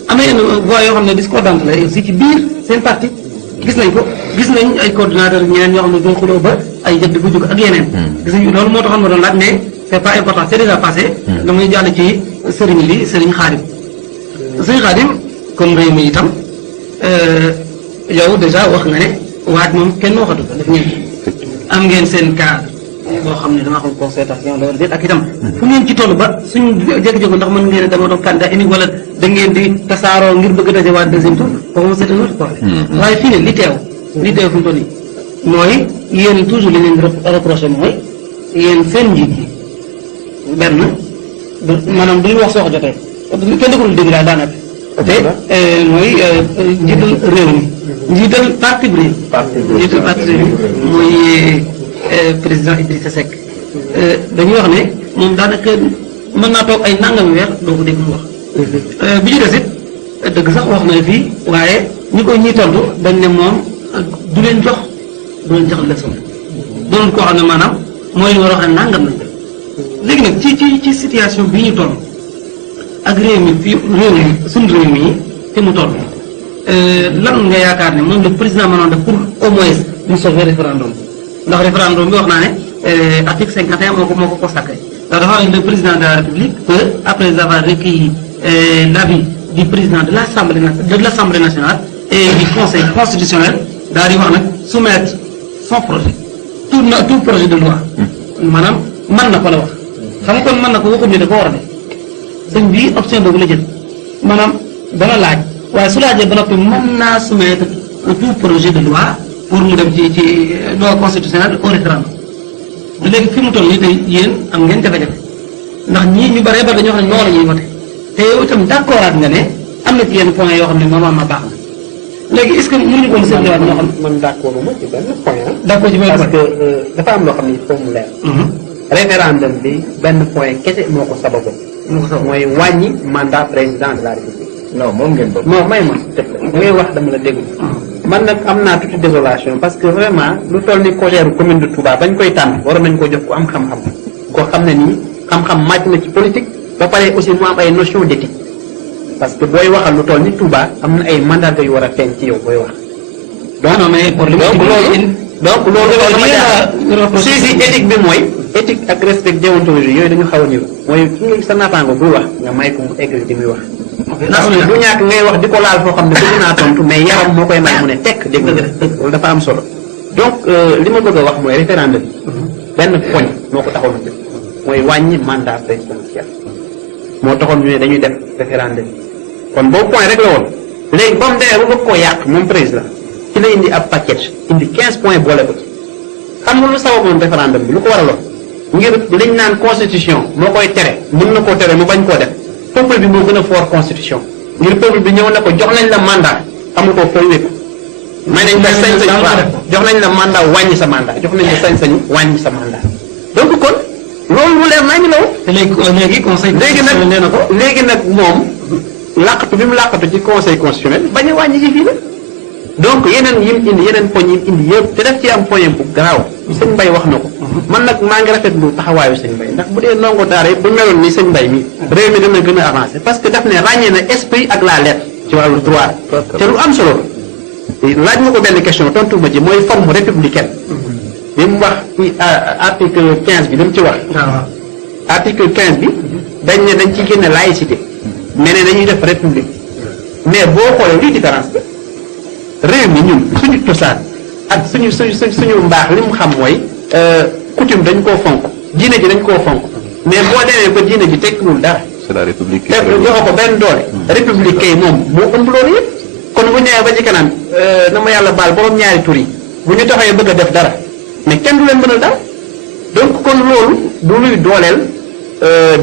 am na yenn voix yoo xam ne discordante la aussi ci biir seen parti gis nañ ko gis nañ ay coordinateurs ñeneen ñoo xam ne doon xuloo ba ay jënd bu jóg ak yeneen gis nañ loolu moo taxoon ma doon laaj mais c'est pas important c'est déjà passé damay jàll ci sëriñ li sëriñ Xaadim comme réew mi itam yow déjà wax nga ne waaj moom kenn waxatu ko def ngeen am ngeen seen cadre boo xam ne dama xam concertation la wala déet ak itam fu ngeen ci toll ba suñu jékki-jékki ndax mën ngeen a dama doon candidat unique wala da ngeen di tasaaroo ngir bëgg a daje waa deuxième tour kooku moom c'est un autre problème waaye fii ne li teew fi mu toll nii mooy yéen toujours li leen reproché mooy yéen seen njiit yi benn maanaam du ñu wax soo ko jotee kenn dëggul dégg daal daanaka te mooy njiital réew mi njiital parti bi njiital parti bi mooy président Idrissa Seck dañuy wax ne moom daanaka mën naa toog ay nangami weer doo ko dégg mu wax bi ci des it dëgg sax wax na ne fii waaye ñi koy ñiy tontu dañ ne moom du leen jox leçon doon koo xam ne maanaam mooy li war a wax ne nangam nañ léegi nag ci situation bii ñu toll ak réew mi fii réew mi suñu réew mi fi mu toll lan nga yaakaar ne moom le président mënoon def pour au moins mu sauver référendum ndax référendum bi wax naa ne article 51 moo ko consacré ndax dafa wax ne le président de la République peut après avoir recueilli l'avis du président de l'Assemblée nationale et du Conseil constitutionnel daal di wax nag soumettre son projet tout projet de loi maanaam mën na ko la wax xam nga kon mën na ko waxum ne da ko war a def sëñ bi option boobu la jël maanaam dana laaj waaye su laajee ba noppi mën naa soumettre tout projet de loi pour mu dem ci loi constitutionnelle au référendum léegi fi mu toll nii tey yéen am ngeen jafe-jafe ndax ñii ñu bëree ba dañoo xam ne noonu la ñuy voté te yow itam d'accordaat nga ne am na ci yenn points yoo xam ne normalement baax na léegi est-ce que mënuñu ko seetluwaat ñoo xam man d'accord ma ci benn point d'accord ci parce que dafa am loo xam ne il faut mu leer référendum bi benn point kese moo ko sababoon mooy wàññi mandat président de la République non moom ngeen bëgg non may ma def la ngay wax dama la déglu man nag am naa tuuti désolation parce que vraiment lu toll ni COJER commune de Touba bañ koy tànn waroon nañ ko jox ku am xam-xam koo xam ne nii xam-xam màcc na ci politique ba pare aussi mu am ay notion d'éthique parce que booy waxal lu toll ni Touba am na ay mandat yu war a feeñ ci yow booy wax donc loolu si éthique bi mooy éthique ak respect déontologie yooyu dañu xaw a niru mooy ki nga sa naataango buy wax nga may ko mu egg ci muy wax parce que du ñàkk ngay wax di ko laal foo xam ne bëgg naa tontu mais yaram moo koy may mu ne tekk dégg nga loolu dafa am solo donc li ma bëgg a wax mooy référendum benn poñ moo ko taxoon a def mooy wàññi mandat présidentiel moo taxoon ñu ne dañuy def référendum kon boobu point rek la woon léegi ba mu demee ba bëgg koo yàq moom président ci la indi ab package indi 15 points boole ko ci xam nga lu sababoon référendum bi lu ko waraloon ngir liñ naan constitution moo koy tere mën na koo tere mu bañ koo def peuple bi moo gën a fort constitution ngir peuple bi ñëw na ko jox nañ la mandat amul ko fooy wékku may nañ la sañ-sañ jox nañ la mandat wàññi sa mandat jox nañ la sañ-sañu wàññi sa mandat donc kon loolu lu leer nañu law te léegi conseil nee na ko léegi nag moom làqatu bi mu làqatu ci conseil constitutionnel bañ a wàññi ci fii la donc yeneen yim indi yeneen poñ yim indi yëpp te def ci am poñem bu garaaw sëñ Mbaye wax na ko man nag maa ngi rafetlu taxawaayu sëñ Mbaye ndax bu dee ndongo daara yi bu meloon ni sëñ Mbaye mi réew mi dana gën a avancé parce que daf ne ràññee na esprit ak la lettre ci wàllu droit te lu am solo laaj ma ko benn question tontu ma ci mooy forme républicaine bi mu wax ci article 15 bi li mu ci wax article 15 bi dañ ne dañ ci génne laïcité mais ne dañuy def république mais boo xoolee luy différence bi réew mi ñun suñu cosaan ak suñu mbaax li mu xam mooy coutume dañ koo fonk diine ji dañ koo fonk mais boo demee ba diine ji tekkiwul dara c'est la république te joxo ko benn doole république kay moom moo ëmb loolu yëpp kon bu ñëwee ba ci kanam na ma yàlla baal borom ñaari tur yi bu ñu taxawee bëgg a def dara mais kenn du leen mënal dara donc kon loolu du luy dooleel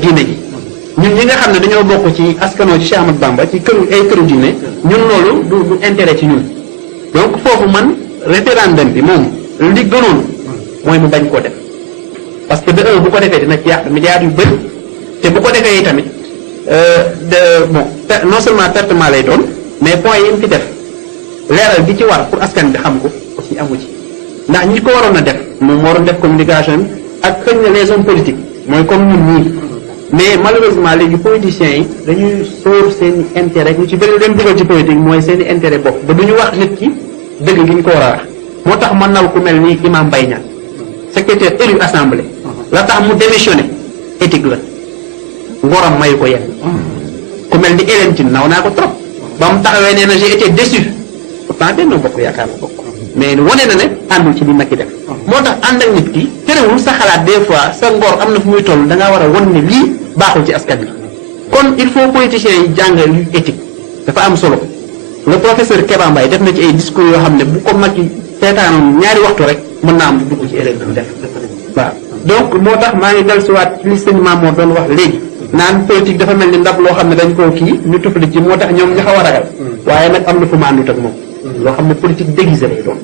diine ji ñun ñi nga xam ne dañoo bokk ci askanoo ci Cheikh Ahmadou Bamba ci këru diine ñun loolu du intérêt ci ñun donc foofu man référendum bi moom li gënoon mooy mu bañ koo def parce que de bu ko defee dina ci yàq milliards yu bëri te bu ko defee tamit non seulement pertement lay doon mais point yi mu fi def leeral gi ci war pour askan bi xam ko aussi amu ci ndax ñi ko waroon a def moom waroon def communication bi ak xëy na les hommes politiques mooy comme ñun ñii mais malheureusement léegi politiciens yi dañuy sóor seen intérêt ñu ci bëri leen dugal ci politique mooy seen i intérêt bopp ba du ñu wax nit ki dëgg gi ñu ko war a wax moo tax ma naw ku mel ni Imam Mbaye Niang secrétaire élu assemblée la tax mu démissionné éthique la ngoram mayu ko yenn ku mel ni Hélène Tine naw naa ko trop ba mu taxawee nee na j'ai été déçu pourtant Benno Bokk Yaakaar la bokk mais wane na ne àndul ci li Macky def moo tax ànd ak nit ki terewul sa xalaat des fois sa ngor am na fu muy toll da ngaa war a won ne lii baaxul ci askan bi kon il faut politiciens yi jàng luy éthique dafa am solo le professeur Kéba Mbaye def na ci ay discours yoo xam ne bu ko Macky seetaanoon ñaari waxtu rek mën naa am du dugg ci élection def waaw donc moo tax maa ngi dellusiwaat ci li sëñ Mamour doon wax léegi naan politique dafa mel ni ndab loo xam ne dañ koo kii ñu tufli ci moo tax ñoom ña xaw a ragal waaye nag am na fu ma àndut ak moom loo xam ne politique déguisée lay doon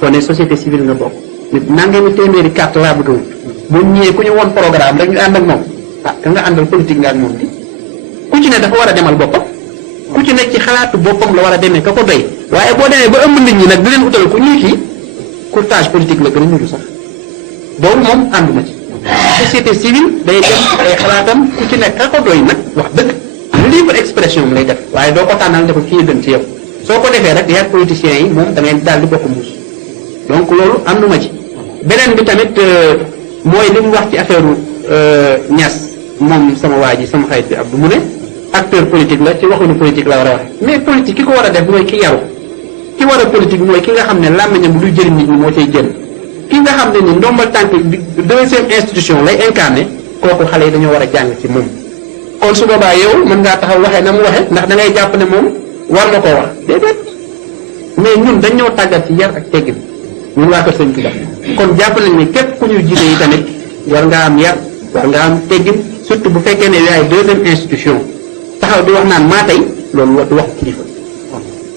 soo ne société civile nga bokk nit nangami téeméeri carte laa bëgg a wut bu ñëwee ku ñu woon programme rek ñu ànd ak moom ah ka nga àndal politique nga ak moom di ku ci ne dafa war a demal boppam ku ci nekk ci xalaatu boppam la war a demee ka ko doy waaye boo demee ba ëmb nit ñi nag di leen utal ku ñuy kii courtage politique la gën a ñuulu sax boobu moom ànduma ci société civile day def ay xalaatam ku ci nekk ka ko doy nag wax dëgg libre expression am lay def waaye doo ko tànnal ne ko kii gën ci yow soo ko defee rek yaag politiciens yi moom da ngay daal di bokk mbuus donc loolu ànduma ci beneen bi tamit mooy li mu wax ci affaire Niass moom sama waa ji sama xarit bi Abdou mu ne acteur politique la ci waxuñu politique la war a wax mais politique ki ko war a def mooy ki yaru ki war a politique mooy ki nga xam ne làmmiñam luy jëriñ nit ñi moo cay jël ki nga xam ne ni ndombal tànk deuxième institution lay incarné kooku xale yi dañoo war a jàng ci moom kon su boobaa yow mën ngaa taxaw waxee na mu waxee ndax da ngay jàpp ne moom war na koo wax déedéet mais ñun dañ ñoo tàggat ci yar ak teggin ñun waa Kër Sëñ Tuubaa kon jàpp nañ ne képp ku ñu jiite yi tamit war nga am yar war nga am teggin surtout bu fekkee ne yaay deuxième institution taxaw di wax naan maa tey loolu du wax kilifa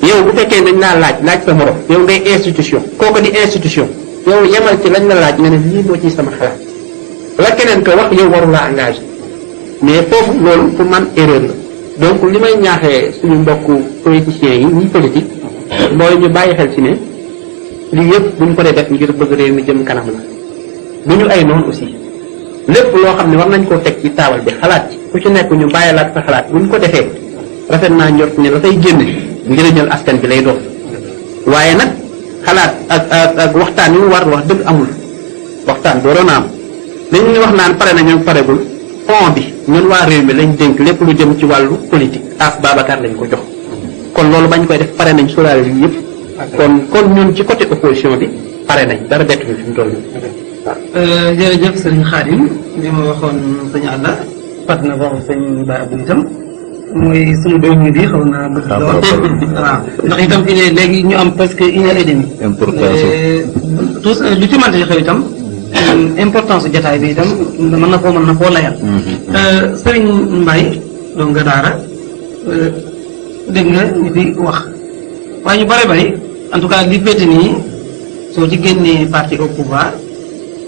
yow bu fekkee dañ laa laaj sa morom yow ngay institution kooku di institution yow yemal ci lañ la laaj nga ne lii moo ci sama xalaat la keneen ko wax yow waru laa engagé mais foofu loolu pour man erreur la donc li may ñaaxee suñu mbokku politiciens yi ñi politique mooy ñu bàyyi xel ci ne lii yëpp bu ñu ko dee def ngir bëgg réew mi jëm kanam la bu ñu ay noonu aussi lépp loo xam ne war nañ koo teg ci taabal bi xalaat ci ku ci nekk ñu bàyyi laat sa xalaat bu ñu ko defee rafet naa njort ne la fay génne njëriñal askan bi lay doon waaye nag xalaat ak waxtaan yu mu war wax dëgg amul waxtaan dooroon na am dañuy wax naan pare na ñoom paregul fond bi ñun waa réew mi lañ dénk lépp lu jëm ci wàllu politique As Babacar lañ ko jox kon loolu bañ koy def pare nañ sóoraale yi yëpp kon ñun ci côté opposition bi pare nañ dara bettu ñu fi mu toll nii. jërëjëf sëriñ Khadim li ma waxoon sëñ Alla fat na waxu sëñ Ba Abdou itam mooy suñu doom bi xaw naa bëgg lool waaw ndax itam fi ne léegi ñu am presque 1h30. tous lu ci mënti xew itam importance jataay bi itam mën na koo layal. sëriñ Mbaye donc nga daara dégg nga ñu fi wax waaye ñu bare bari en tout cas li féete nii soo ci génnee parti au pouvoir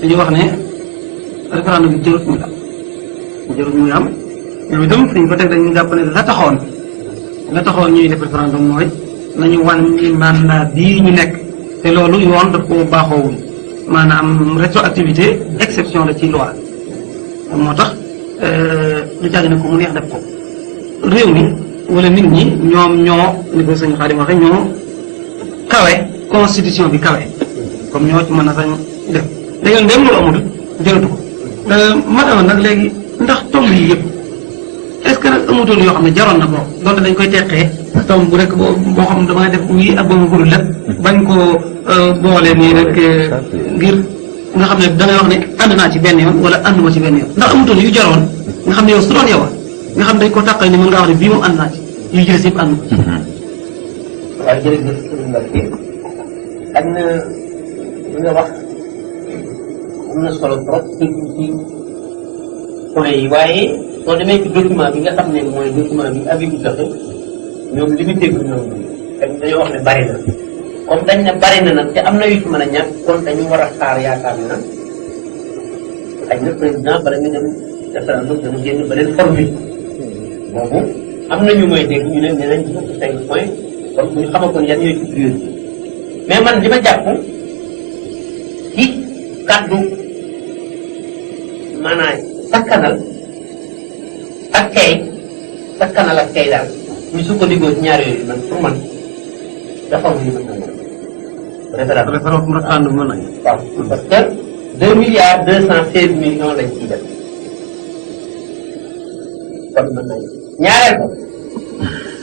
dañu wax ne référendum bi jërut muy am ñoom itam fi ñu ko teg dañu jàpp ne la taxoon ñuy def référendum mooy nañu wan ni mandat bii ñu nekk te loolu yoon daf ko baaxoowul maanaam rétroactivité exception la ci loi moo tax lu caagi ne ko mu neex def ko réew mi wala nit ñi ñoom ñoo ni ko sëñ Xaadim waxe ñoo kawe constitution bi kawe comme ñoo ci mën a sañ def léegi ndem loolu amul jërëtu ko ma amoon nag léegi ndax tomb yi yëpp est-ce que nag amutoon yoo xam ne jaroon na ko donte dañ koy teqee tomb bu rek boo xam ne dama def wii ak boobu gudul lépp bañ koo boole nii rek ngir nga xam ne da ngay wax ne ànd naa ci benn yoon wala ànduma ci benn yoon ndax amutoon yu jaroon nga xam ne yow su doon yow nga xam dañ ko tàqal ni mën ngaa wax ne bii moom ànd naa ci yu jëles yëpp ànd ko ci. waaw jërëjëf sëriñ Mbacke ak na li nga wax am na solo trop ci point yi waaye soo demee ci document bi nga xam ne mooy document bi abi bi joxe ñoom li ñu dégg ñoom dañoo wax ne bari na comme dañ ne bari na nag te am na yu ci mën a ñàkk kon dañu war a xaar yaakaar ne nag xëy na président bala nga dem référendum dana génn beneen formule boobu am na ñu may dégg ñu ne nee nañ ci 5 points kon bu ñu xamakoon yan ñooy ci priorité mais man li ma jàpp ci kàddu maanaam sakkanal ak kay daal ñu sukkandikoo ci ñaar yooyu man pour man dafa am lu ñu mën a référendum mën nañu waaw parce que 2,216 milliards lañ ciy def kon mën nañu ñaareel ko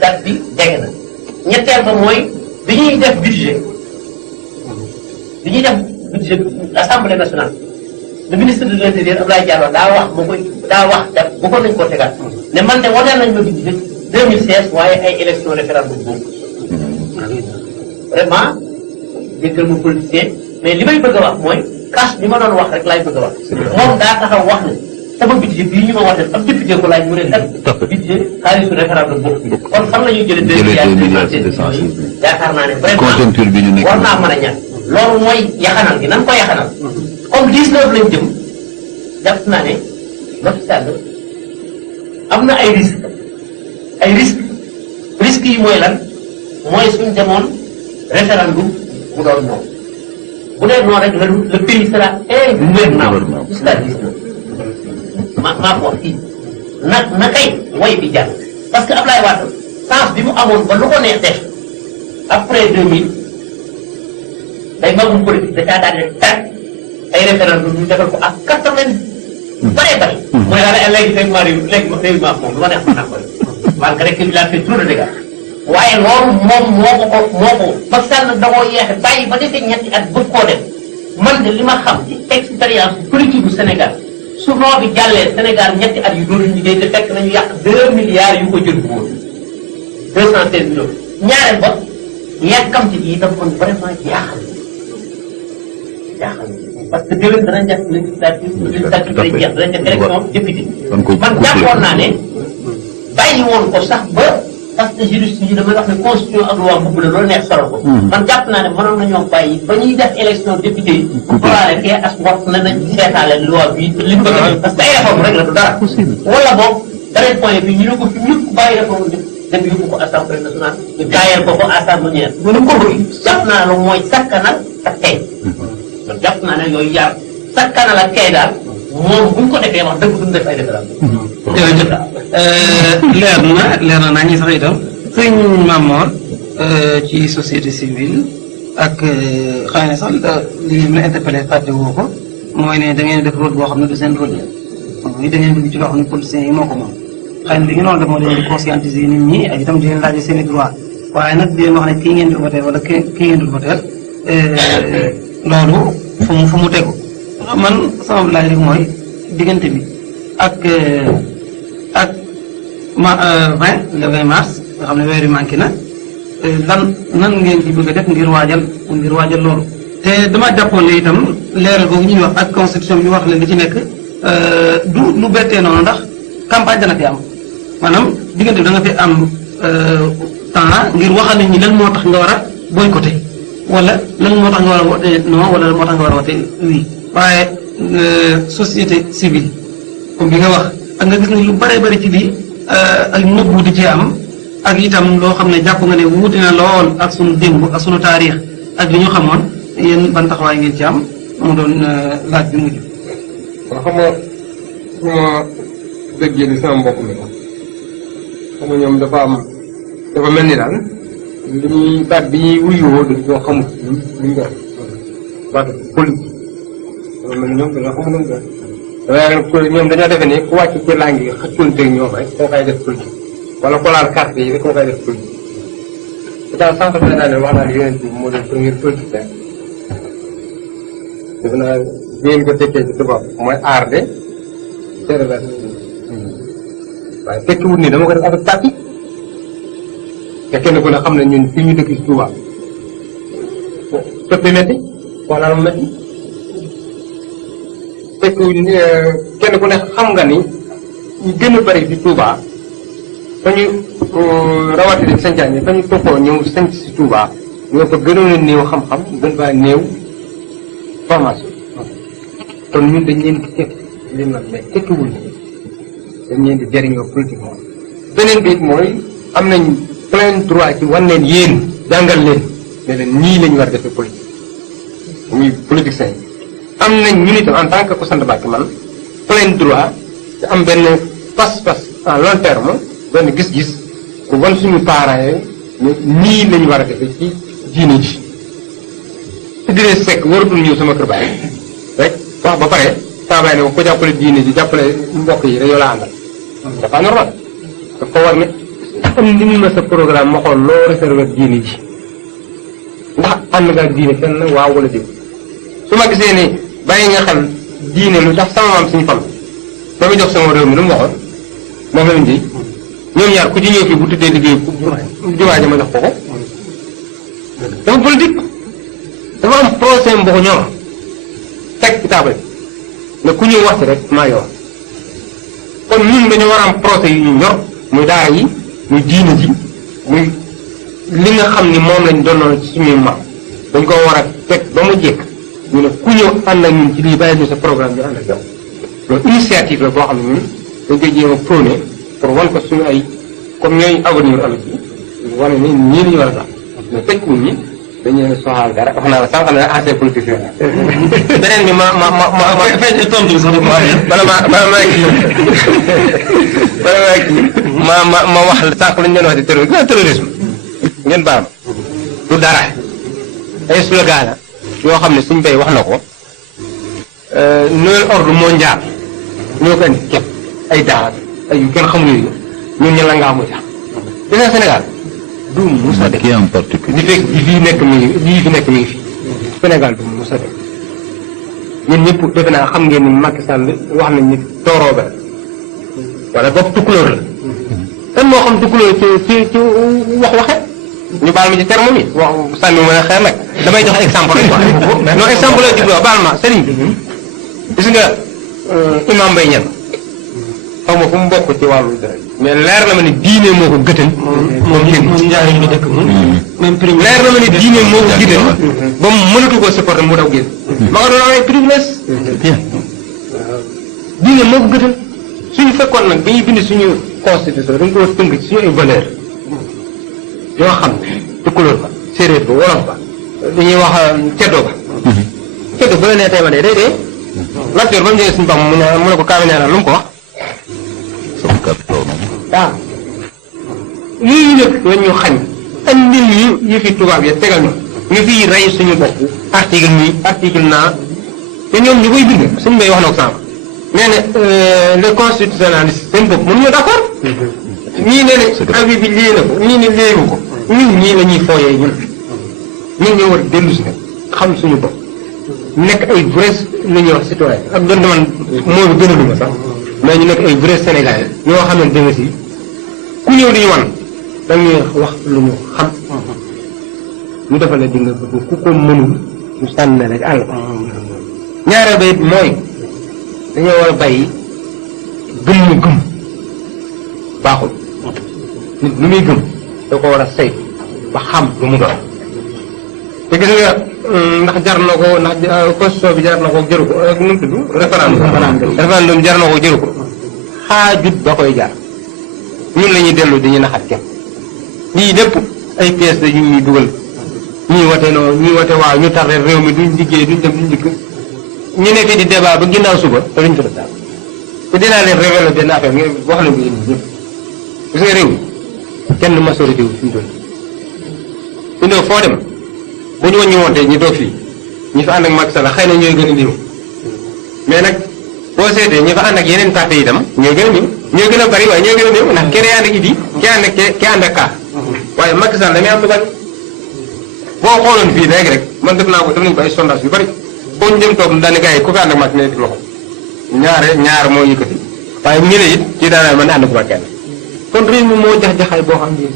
date bi jege na ñetteel ba mooy bi ñuy def budget assemblée nationale le ministre de l'intérieur Abdoulaye Diallo daa wax def bëggoon nañu koo tegaat ne man de woteel nañ ma budget 2016 waaye ay élection référendum boobu vraiment jéggal ma politicien mais li may bëgg a wax mooy cash bi ma doon wax rek laay bëgg a wax moom daa taxaw wax ne sama budget bii ñu ma woteel am député ko laaj mu ne nag budget xaalisu référendum boobu kon fan la ñuy jëlee 2 milliards yaakaar naa ne vraiment war naa mën a ñàkk loolu mooy yaxanal gi nan ko yaxanal comme 19 lañ jëm jàpp naa ne Macky Sall am na ay risques yi mooy lan mooy suñ demoon référendum mu doon non bu dee non rek le pays sera ingouvernable jusqu'à 19 maa ko wax fii na kay way bi jàll parce que Ablaye Wade sens bi mu amoon ba lu ko neex def après 2000 day magum politique da caa daal di tàgg ay référendum ñu defal ko ak 80 bare bare mooy daal léegi fekk maa réew maa moom lu ma neex naa koy malgré que il a fait trop de dégâts waaye loolu moom moo ko Macky Sall nag da koo yeexe bàyyi ba defee ñetti at bëgg koo def man de li ma xam ci expérience politique bu Sénégal su noo bi jàllee Sénégal ñetti at yu doon liggéey te fekk nañu yàq 2 milliards yu ko jël woon 216 millions ñaareel ba yàkkamti gi itam kon vraiment jaaxal parce que déwén danañ def législative day jeex danañ def élection député man jàppoon naa ne bàyyi woon ko sax ba parce que juriste yi damay wax ne constitution ak loi bugg la loolu neex solo ko man jàpp naa ne mënoon nañoo bàyyi ba ñuy def élection député yi xoolaale kee as wax na nañ seetaale loi bi li ñu bëgg a def parce que ay réforme rek la du dara wala boog beneen point bi ñu ne ko fi ñëpp bàyyi réforme dem yóbbu ko assemblée nationale ñu jaayal ko assemblée bu ñu ko bëgg jàpp naa ne mooy sakkanal ak kay man jàpp naa ne yooyu yaar sakkanal ak kay daal moom bu ñu ko defee wax dëgg duñu def ay référendum jërëjëf leer na naa ñi sax itam sëñ Mamor ci société civile ak xëy na sax li ngeen mën a interpellé fàtte woo ko mooy ne da ngeen def rôle boo xam ne du seen rôle muy da ngeen dugg ci loo xam ne politiciens yi moo ko moom xëy na li ngeen doon def moo leen di conscientiser nit ñi ak itam di leen laaj seen i droit waaye nag di leen wax ne kii ngeen di voté wala kii ngeen di voté loolu fu mu tegu man sama laaj rek mooy diggante bi ak le 20 mars nga xam ne weer wi manqué na nan ngeen di bëgg a def ngir waajal loolu. te dama jàppoon ne itam leeral boobu ñuy wax ak constitution bi ñu wax leen li ci nekk du lu bettee noonu ndax campagne dana fi am maanaam diggante bi da nga fi am temps ngir waxal nit ñi lan moo tax nga war a boycotté wala lan moo tax nga war a wote non wala lan moo tax nga war a wote oui waaye société civile comme bi nga wax ak nga gis ne lu bëree bëri ci lii ak nëbbu di ci am ak itam loo xam ne jàpp nga ne wuute na lool ak sunu démb ak sunu taarix ak li ñu xamoon yéen ban taxawaay ngeen ci am mu doon laaj bi mujj. waaw xam nga su ma déggee li sama mbokk mi xam nga ñoom dafa mel ni daal li ñuy baat bi ñuy wuyoo dañ koo xamul li ñu doon baat politique dafa mel ni ñoom dañoo xamul lu mu doon. waaye ñoom dañoo defe ne ku wàcc ci làng yi xëccoonteeg ñoom rek koo koy def politique wala ko laal carte yi rek koo koy def politique. pourtant sànq bi naa ne wax naa ne yonent bi moo doon premier politique defe naa ngeen ko tekkee ci tubaab mooy aar de cérébrale waaye tekkiwut ni dama ko def avec tàppi te kenn ku ne xam ne ñun fii ñu dëkk ci Touba tëpp métti wala mu métti tekkiwut ni kenn ku ne xam nga ni ñu gën a bëri ci Touba fa ñu rawatina sancaan yi fa ñu toppoo ñëw sanc ci Touba ñoo fa gënoon a néew xam-xam gën faa néew formation kon ñun dañ leen di tekk li nag mais tekkiwul dañ leen di jëriñoo politiquement beneen bi it mooy am nañ plein droit ci wan leen yéen jàngal leen ne leen nii lañ war a defee politique muy politiciens yi am nañ ñun itam en tant que ku sant Mbàkke man plein droit te am benn pas-pas à long terme benn gis-gis ku wan suñu parents yi ne nii lañ war a defee ci diine ji Idrissa Seck waratul ñëw sama kër baay rek wax ba pare sama baay ne ko jàppale diine ji jàppale mbokk yi dañoo la àndal dafa normal dafa war ne am li ma sa programme ma xool loo réservé diine ji ndax ànd nga ak diine fenn waaw wala déet su ma gisee ni bàyyi nga xel diine lu tax sama maam suñu fal ba mu jox sama réew mi lu mu waxoon moom la indi ñoom ñaar ku ci ñëw fii bu tuddee liggéey jumaa ja ma jox ko dafa politique dafa am procès bu ko ñor teg ci taabal ne ku ñëw wax ci rek maa ngi wax kon ñun dañoo war a am procès yu ñu ñor muy daara yi muy diine ji muy li nga xam ni moom lañ doonoon ci suñuy maam dañ ko war a teg ba mu jekk ñu ne ku ñëw ànd ak ñun ci lii bàyyi ñu sa programme bi ànd ak yow loolu initiative la boo xam ne ñun dañ koy jéem a prôné pour wan ko suñu ay comme ñooy avenir ëllëg yi wane ni ñii la ñu war a tax mais teg ñi dañu leen soxal dara wax naa la sànq ne ancien politicien la. beneen bi ma feeñ tontu sax bala maa kii ma wax sànq lañu leen wax di terrorisme ngeen baam du dara ay slogan la yoo xam ne suñ bay wax na ko nouvel ordre mondial ñoo ko indi képp ay daara ay yu kenn xamul yooyu ñun ñu la ngaa mu jax dina Sénégal du musa def en particulier di fekk di fii nekk mi ngi lii fi nekk mi ngi fi Sénégal du musa def ñun ñëpp defe naa xam ngeen ni Macky Sall wax nañ ni tooroo ba wala bopp tukkulóor la kan moo xam tukkulóor ci wax waxe ñu baal ma ci terme mi wax sànni mën a xeer nag damay jox exemple rek quoi non exemple la jublu baal ma sëriñ bi gis nga imam Mbaye Niang xaw ma fu mu bokk ci wàllu dara mais leer na ma ni diine moo ko gëtal moom njaariñ la dëkk même privilège leer na ma ni diine moo ko gëtal ba mu mënatu koo supporter mu daw génn ma nga doon am ay privilège diine moo ko gëtal suñu fekkoon nag bi ñuy bind suñu constitution dañ koo tënk ci suñu ay valeur yoo xam ne tukkulóor ba séeréer ba wolof ba dañuy wax ceddo ba ceddo bu la nee tey ma dee day dee lacteur ba mu jógee suñu bam mu ne ko kaame nee na lu mu ko wax waaw yooyu nag lañ ñu xañ andi ñu yëfi tubaab ya tegal ñu fiy rey suñu bopp article nii article naa te ñoom ñu koy bind suñu bay wax na ko sànq nee na les constitutionnalistes seen bopp mënuñu d'accord. ñii nee na avis bi lii na ko ñii ne léegu ko ñun ñii la ñuy fooyee ñun ñoo war a dellu si nag xam suñu bopp nekk ay vrais lu ñuy wax citoyen ak doon man moo bi gënaluma sax mais ñu nekk ay vrais sénégalais ñoo xamante ne si ku ñëw di ñu wan dañuy wax lu ñu xam ñu defal la di nga bëgg ku ko mënul ñu sànni rek àll ñaareel ba it mooy dañoo war a bàyyi gëm mu gëm baaxul nit lu muy gëm da ko war a saytu ba xam lu mu doon te gis nga ndax jar na ko ndax constitution bi jar na ko jëru ko nu mu tudd référendum jar na ko jëru ko xaajut ba koy jar ñun la ñuy dellu dañuy naxat kenn lii lépp ay pièces la yu ñuy dugal ñii wote noonu ñii wote waaw ñu tardé réew mi duñ liggéey duñ dem duñ dikk ñu ne fii di débat ba ginnaaw suba te duñ ko def daal te dinaa leen révélé benn affaire nga wax leen ko yéen ñëpp gis nga réew mi kenn majorité wu fi mu toll foo dem bu ñu wàññi woon tey ñu toog fii ñi fa ànd ak Macky Sall xëy na ñooy gën a néew mais nag boo seetee ñi fa ànd ak yeneen parti yi itam ñooy gën a néew ñooy gën a bari waaye ñooy gën a néew ndax kenn ànd ak Idi ki ànd ak ki ànd ak Ka waaye Macky Sall damay am lu bari boo xooloon fii léegi rek man def naa ko def nañu ko ay sondage yu bari foo ñu dem toog daal ne gars yi ku fi ànd ak Macky ne def loxo ñaar moo yëkkati waaye bu ñëwee it ci daanaka man ànd ko ba kenn kon réew mi moo jax-jaxay boo xam ne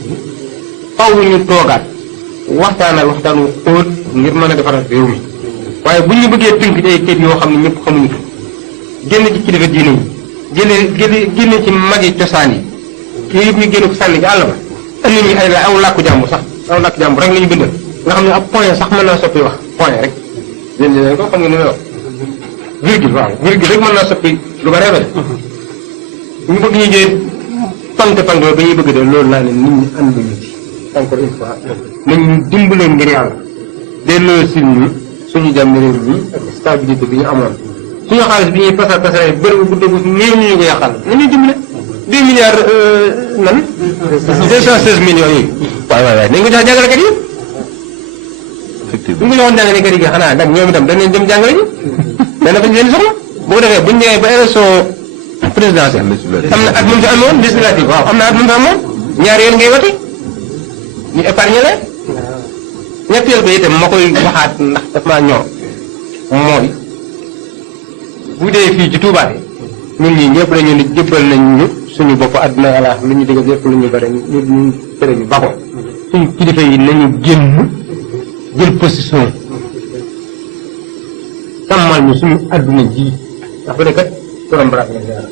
faw ñu toogaat waxtaanal waxtaan wu xóot ngir mën a defaral réew mi waaye bu ñu bëggee tënk ci ay kayit yoo xam ne ñëpp xamuñu ko génn ci kilifa diine yi génn ci magi cosaan yi kii yëpp ñu génn ko sànni ci àll ba indi ñu ay aw làkku jàmbur sax aw làkku jàmbur rek la ñu bindal nga xam ne ab point sax mën naa soppi wax point rek yéen ko xam nga ni may wax virgule waaw virgule rek mën naa soppi lu bare bare ñu bëgg ñu jël pante ba ñuy bëgg de loolu laa ne nit ñi ànduñu ci encore une fois nañ ñu dimbaleen ngir yàlla delloo si ñu suñu jàmm réew mi ak stabilité bi ñu amoon suñu xaalis bi ñuy pasar pasare bëri bu guddee bu néew ñu ko yàqal nañuy dimbale 2 milliards nan 216 millions yi waaye nañ ko jox jàngalekat yi effectivement bu ñu ko joxoon jàngalekat yi xanaa nag ñoom itam dañ leen jëm jàngale ji dana fañ leen soxla bu ko defee buñ ñëwee ba élection présidentielle am na at mu fi amoon législative waaw am na at mu fi amoon ñaari yoon ngay wate ñu épargné leen ñetteel ba itam ma koy waxaat ndax daf maa ñor mooy bu dee fii ci Touba ñun ñii ñëpp dañu ne jëbbal nañ ñu suñu bopp àdduna ala lu ñu digal lépp lu ñu bare ñu tere ñu bako suñu kilifa yi nañu génn jël position sàmmal ñu suñu àdduna ji ndax bu dee kat borom baraat la jaar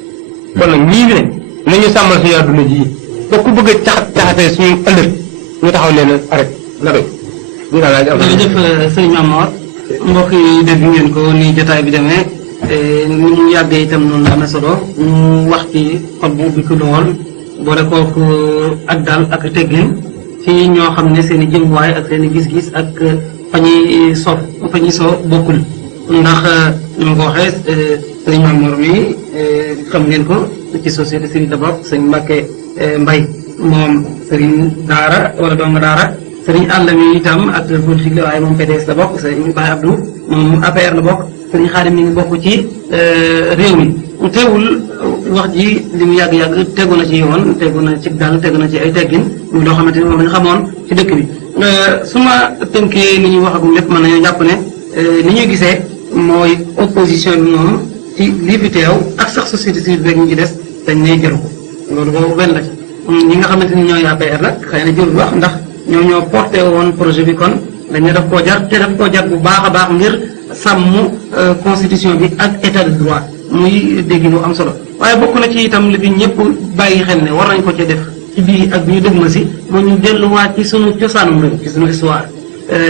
kon nag ñii fi ne nañu sàmmal suñu àdduna ji ba ku bëgg a caxatee suñu ëllëg ñu taxaw leen arrêt la doy. jërëjëf sëñ Mamor mbokk yi dégg ngeen ko ni jotaay bi demee ni mu yàggee itam noonu la amee solo ñu wax ci xol bu ubbi ko lool boole kooku ak daal ak teggin ci ñoo xam ne seen i jëmuwaay ak seen i gis-gis ak fa ñuy soo bokkul ndax ni ma ko waxee sëñ Mamor mi xam ngeen ko ci société civile d'abord sëñ Mbacke Mbaye moom sëriñ daara wala doomu daara sëriñ àll mi itam acteur politique la waaye moom PDS la bokk sëriñ Baye Abdou moom APR la bokk sëriñ Xaadim mi ngi bokk ci réew mi teewul wax ji li mu yàgg-yàgg tegu na ci yoon tegu na ci dal tegu na ci ay teggin muy loo xamante ni moom la ñu xamoon ci dëkk bi su ma tënkee li ñuy waxagum lépp mën nañoo jàpp ne li ñuy gisee mooy opposition bi moom ci lii fi teew ak sax société civile rek ñu ci des dañ ne jëru ko loolu boobu benn la ci ñi nga xamante ni ñooy APR nag xëy na jërul wax ndax ñoo porté woon projet bi kon dañ ne daf koo jar te daf koo jar bu baax a baax ngir sàmm constitution bi ak état de droit muy dégg lu am solo waaye bokk na ci itam li fi ñëpp bàyyi xel ne war nañ ko ci def ci bii ak bi ñu dëgg ma si moo ñu delluwaat ci sunu cosaanum réew ci sunu histoire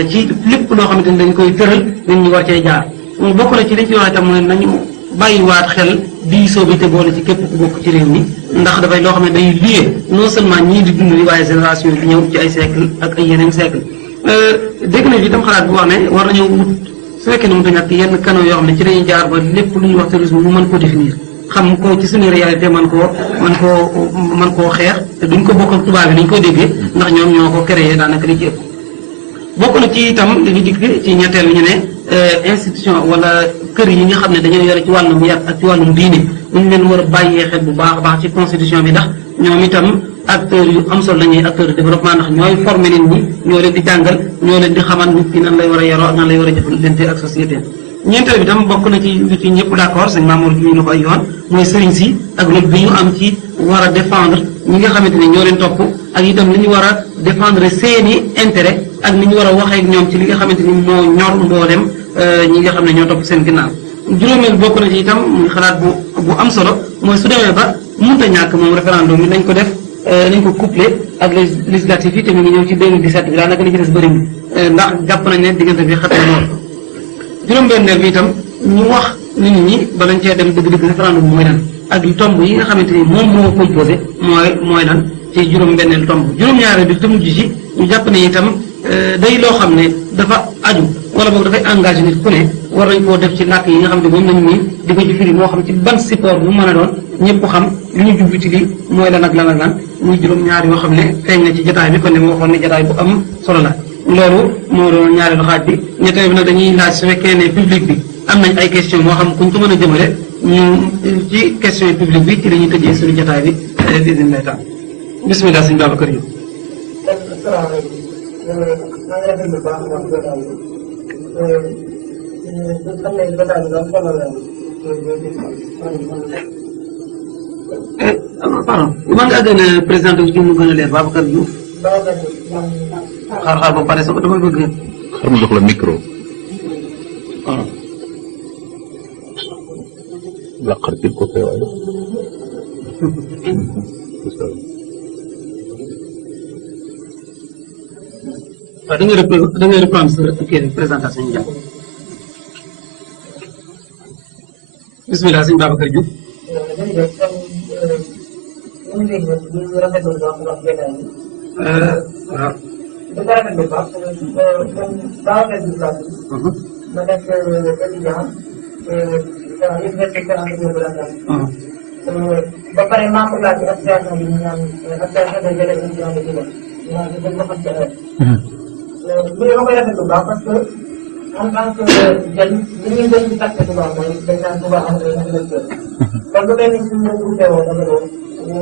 ci lépp loo xamante ni dañ koy tëral nit ñi war cee jaar bokk na ci liñ ci wax itam mooy nañu bàyyiwaat xel diisoo bi te boole ci képp ku bokk ci réew mi ndax dafay loo xam ne day lié non seulement ñii di dund li waaye génération bi ñëw ci ay siècle ak ay yeneen siècle dégg na fi itam xalaat bu wax ne war nañoo wut su fekkee ne mu ñàkk yenn canaux yoo xam ne ci dañuy jaar ba lépp lu ñuy wax terrorisme mu mën ko définir xam ko ci suñu réalité man koo xeex te duñ ko bokk ak tubaab yi dañ koy déggee ndax ñoom ñoo ko créé daanaka li ci ëpp bokk na ci itam li ñu dikk ci ñetteel bi ñu ne institution wala kër yi nga xam ne dañoo yore ci wàllum yar ak ci wàllum diine ñu leen war a bàyyee xel bu baax a baax ci constitution bi ndax ñoom itam acteurs yu am solo lañuy acteurs de développement ndax ñooy former nit ñi ñoo leen di jàngal ñoo leen di xamal nit ki nan lay war a yaroo ak nan lay war a jëflante ak société. ñeenteel bi tam bokk na ci lu ci ñëpp d'accord sëñ Mamour ñu na ko ay yoon mooy sëriñ si ak rôle bi ñu am ci war a défendre ñi nga xamante ne ñoo leen topp ak itam li ñu war a défendre seeni intérêt ak ni ñu war a waxee ak ñoom ci li nga xamante ni moo ñor mboolem ñi nga xam ne ñoo topp seen ginnaaw. juróomeel bokk na ci itam muy xalaat bu am solo mooy su demee ba mënta ñàkk moom référendum bi nañ ko def nañ ko couplé ak les législatives yi te mu ngi ñëw ci 2017 bi daanaka li ci des bëri ndax jàpp nañ ne diggante bi xat na lool. juróom-benneel bi itam ñu wax nit ñi balañ cee dem dëgg-dëgg référendum mooy lan ak lu tomb yi nga xamante ni moom moo composé mooy lan ci juróom-benneel tomb juróom-ñaareel bi te mujj ci ñu jàpp ne itam day loo xam ne dafa aju wala boog dafay engagé nit ku ne war nañ koo def ci làkk yi nga xam ne moom lañu nii di ko ci firi moo xam ci ban support bu mën a doon ñëpp xam li ñu jublu ci lii mooy lan ak lan ak lan muy juróom-ñaar yoo xam ne feeñ na ci jotaay bi kon ne moo waxoon ne jotaay bu am solo la loolu moo doon ñaareelu xaaj bi ñetteel bi nag dañuy laaj su fekkee ne public bi am nañ ay question moo xam kuñ ko mën a jëmale ñu ci question yi public bi ci la ñuy tëjee suñu jotaay bi bisimilah taala bisimilah sëñ Babacar yi. pardon maa ngi gën a présenté wu ci mu gën a leer Babacar Diouf. xaar ba pare sax dama bëgg. xar mu jox la micro. waaw. laqar ci ko waaye. waaw da ngay reprendre sa kii présentation ñu jàpp. bisimilah sëñ Babacar Diouf. waaw. ba pare membre laa ci association bi ñu naan association des élèves étudiants de Louga ñu naan dañ ko xam ci affaire bi dama koy rafetlu bu baax parce que en tant que jeune li ñuy gën di tàkk Touba mooy dañ naan Touba am ay intellectuel kon lu mel ni suñu regroupé woo dajaloo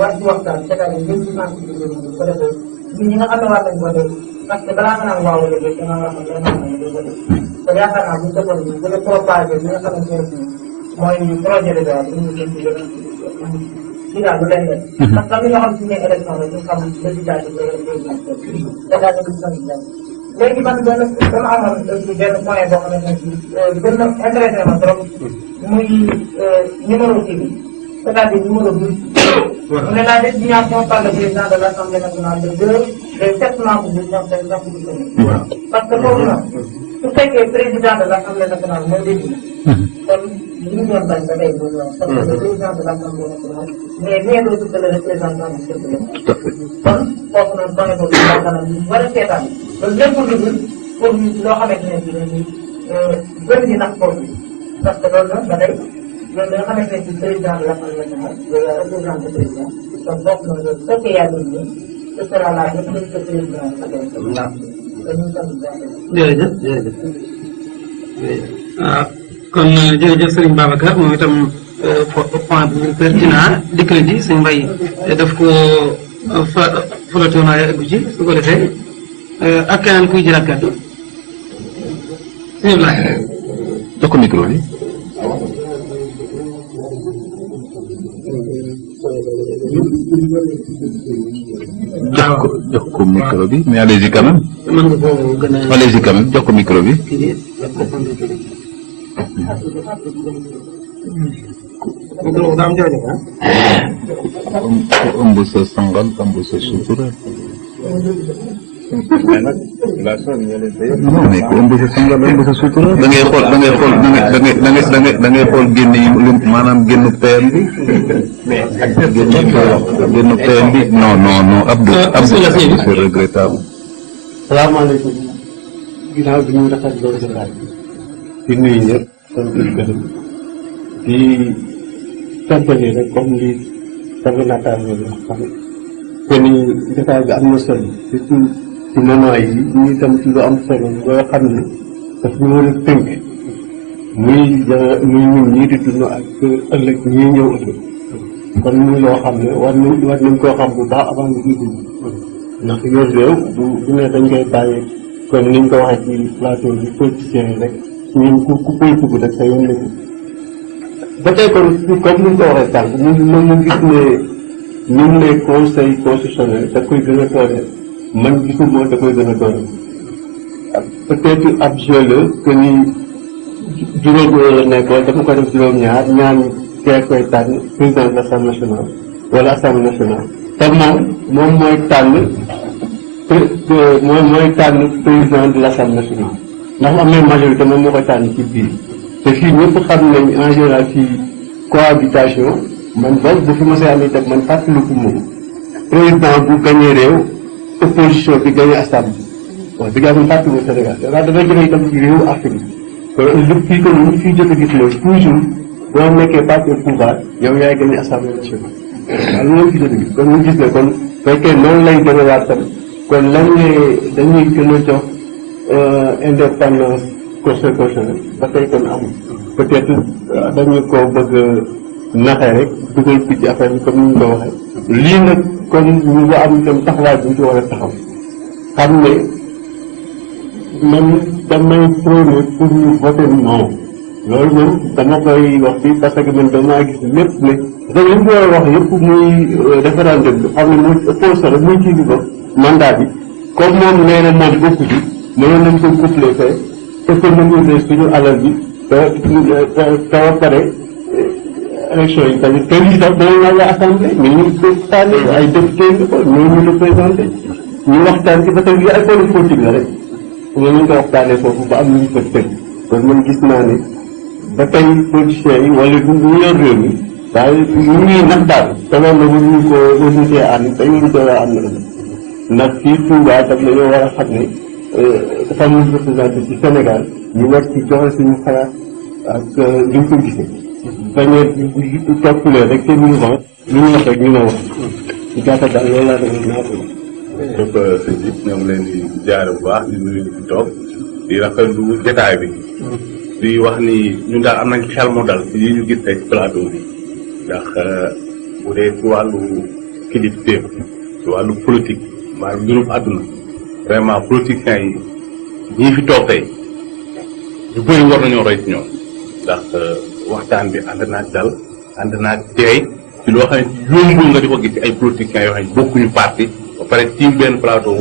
war ci waxtaan c'est-à-dire jëm ci sensibiliser bi ko defee ñun ñi nga xam ne war nañ ko def parce que balaa nga naan waaw la def danga wax ne danga xam ne ko def te yaakaar naa bu ñu defoon ñu gën a propager li nga xamante ne mooy projet de daal ñu gën ci ci daal lu leen def parce que am na ñoo xam ne élection la ñu xam résultat yi léegi man dama amoon benn point boo xamante ne gën na intéressé ma trop muy numéro kii bi c'est-à-dire numéro bi mu ne la désignation par le président de l'Assemblée nationale de 2 des 7 membres du conseil constitutionnel parce que foofu na su fekkee président de l'Assemblée nationale mooy désigné kon li ñu doon bañ ba tey mooy parce que le président de l'Assemblée nationale mais rien d'autre que le représentant du peuple kon foofu noonu point boobu yaakaar naa ñu war a seetaan loolu lépp lu dul pour loo xamante ne bii dañuy gën di nax foofu parce que loolu nag ba tey loolu da nga xamante ne président de l'Assemblée nationale yow yaa représenté président kon boobu noonu loolu soo ko yàggee nii ce sera la république de président jërëjëf jërëjëf waaw kon jërëjëf Serigne Babacar moom itam point bu pertinent dikk na ci sëñ Mbaye daf ko falatoon waaye eggu ci su ko defee ak keneen kuy jëlaat kàddu sëñ Ablaye jox ko micro bi. jox ko micro bi mais allez-y quand même. mën nga koo gën a. allez-y quand même jox ko micro bi. ëmb sa sangal ëmb sa sutura. mais nag la soxna ñoo leen fay. non mais ku ëmb sa sangal ëmb sa sutura. da ngay xool da ngay xool génn yi maanaam génnu PM bi. génnu PM bi non Abdou c'est regrettable. salaamaaleykum ginnaaw bi ñu rafetloo jotaay bi di nuyu ñëpp kon di gërëm di compagnie rek comme li sama naataango bi wax xam te ni jotaay bi am na solo surtout ci moment yi ñu itam ci lu am solo loo xam ne daf ñu war a tënk muy ñun ñii di dund ak ëllëg ñii ñëw ëllëg kon muy loo xam ne war nañ koo xam bu baax avant ñu ciy dund ndax yor réew bu ne dañ koy bàyyi kon niñ ko waxee ci plateau bi politiciens yi rek ñun ku politique rek sa yoon nekku ba tey kon comme ni ñu ko waxee sànq ñu gis ne ñu ne conseil constitutionnel da koy gën a doole man gisuma da koy gën a doole peut-être ab jeu la que ni juróom la nekkoon dafa ko def juróom-ñaar ñaan kee koy tànn président de l'Assemblée nationale wala Assemblée nationale te moom mooy tànn président de l'Assemblée nationale ndax am na majorité moom moo koy tànn ci biir te fii ñëpp xam nañ en général ci cohabitation man boog bu fi mos a am itam man fàttaliku moom président bu gagné réew opposition bi gagné assemblée waaw bi nga xam ne fàttaliku Sénégal waaw dafay joxe itam ci réew Afrique kon li fii ko lu fii jot a gis mooy toujours boo nekkee parti au pouvoir yow yaay gagné assemblée nationale waaw loolu fi jot a gis kon ñu gis ne kon fekkee noonu lay gën a waat tam kon lan dañuy gën a jox indépendance conseil constitutionnel ba tey kon amul peut-être dañu ko bëgg naxe rek dugal ko ci affaire bi comme ni ñu ko waxee lii nag comme ñu nga am itam taxawaay bi ñu ci war a taxaw xam ne man damay prôné pour ñu voter non loolu moom dama koy wax bi parce que man damaa gis lépp ne da li ñu war a wax yëpp muy référendum bi xam ne muy ëppoo solo muy kii bi ko mandat bi comme moom nee na moom bokku ci mënoon nañ ko couplé fee économiser suñu alal bi te ba pare élection yi tamit te lii sax dana naa la assemblée mais ñu tànn ay député nga ko ñoo ñu représenté ñu waxtaan ci parce que lii ay politique la rek ñoo ñu ko waxtaanee foofu ba am ñu ko tëj kon man gis naa ne ba tey politiciens yi wala ñu yor réew mi daal ñu ngi nax daal te loolu la ñu ko wërsëgee ànd te ñu doon am na ndax fii Touba daf nañoo war a xam ne dafa am ñu représenté ci Sénégal ñu war ci joxe suñu xalaat ak li ñu ko gisee. bañ a toppalee rek te ñu wax lu ñu wax rek ñu ne wax ci gàttal daal loolu laa doon naa ko. donc sëñ bi ñoo ngi leen di jaare bu baax di nuyu di toog di rafetlu jotaay bi di wax ni ñun daal am nañ xel mu dal ci yi ñu gis tey ci plateau bi ndax bu dee ci wàllu kilifteef ci wàllu politique maanaam mbirum àdduna vraiment politiciens yi ñii fi toog tey ñu bëri war nañoo roy ci ñoom ndax waxtaan bi ànd naag dal ànd naag teey ci loo xam ne yombul nga di ko gis ci ay politiciens yoo xam ne bokkuñu parti ba pare ci benn plateau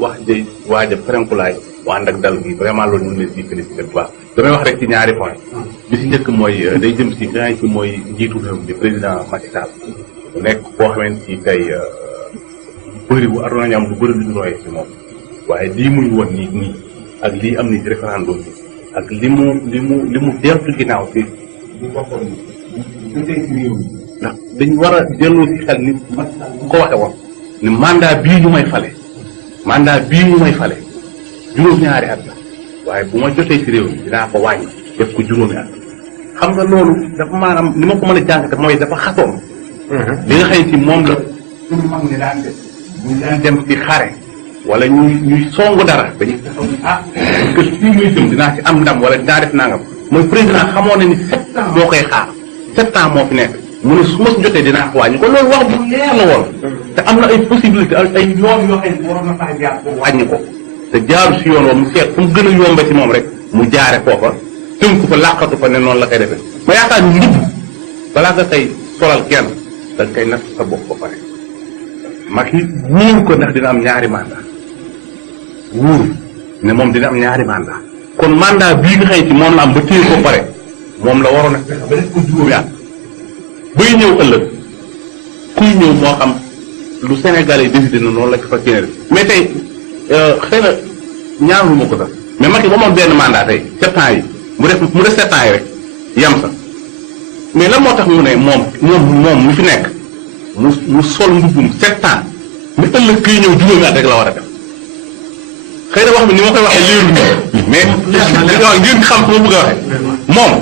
wax jëy waaj a ferenkulaay mu ànd ak dal gi vraiment loolu ñu ngi leen di félicité bu baax damay wax rek ci ñaari point bi si njëkk mooy day jëm si nga ci mooy njiitu réew mi président Macky Sall nekk koo xamante ci tey bëri bu adoona ñu am lu bëri lu ñu royee ci moom waaye lii muy woon nii ak lii am ni ci référendum bi ak li mu deltu ginnaaw ci ndax dañ war a delloo ci xel ni ko waxe woon ni mandat bii ñu may fale juróom-ñaari at la waaye bu ma jotee ci réew mi dinaa ko wàññi def ko juróomi at xam nga loolu dafa maanaam li ma ko mën a jàngate mooy dafa xasoon li nga xëy ci moom la suñu mag ñi daan def ñu daan dem ci xare wala ñuy songu dara dañuy taxaw ni parce que fii muy jëm dinaa ci am ndam wala dinaa def nangam mooy président xamoon na ni 7 ans moo koy xaar 7 ans moo fi nekk mu ne su ma si jotee dinaa ko wàññi ko loolu wax bu leer la woon te am na ay possibilité ay yoon yoo xam ne waroon na faa jaar pour wàññi ko te jaaru si yoon woo mu seet fu mu gën a yomba ci moom rek mu jaare foofa tënku fa làqatu fa ne noonu la koy defee ma yaakaar ni mbubb balaa nga koy solal kenn da nga koy natt sa bopp ba pare Macky wóor ko ndax dina am ñaari mandat wóor ne moom dina am ñaari mandat kon mandat bii nga xëy ci moom la am ba téye ko pare moom la waroon a fexe ba def ko juróomi at bay ñëw ëllëg kuy ñëw moo xam lu Sénégal yi décidé na noonu la ko fa keneen mais tey xëy na ñaanu ma ko sax mais Macky ba moom benn mandat tey 7 ans yi mu def 7 ans yi rek yam sa mais lan moo tax mu ne moom mu fi nekk mu sol mbubbum 7 ans mi ëllëg kuy ñëw juróomi at rek la war a def xëy na wax bi ni ma koy waxee leerul mais ngeen xam fu ma bëgg a waxee moom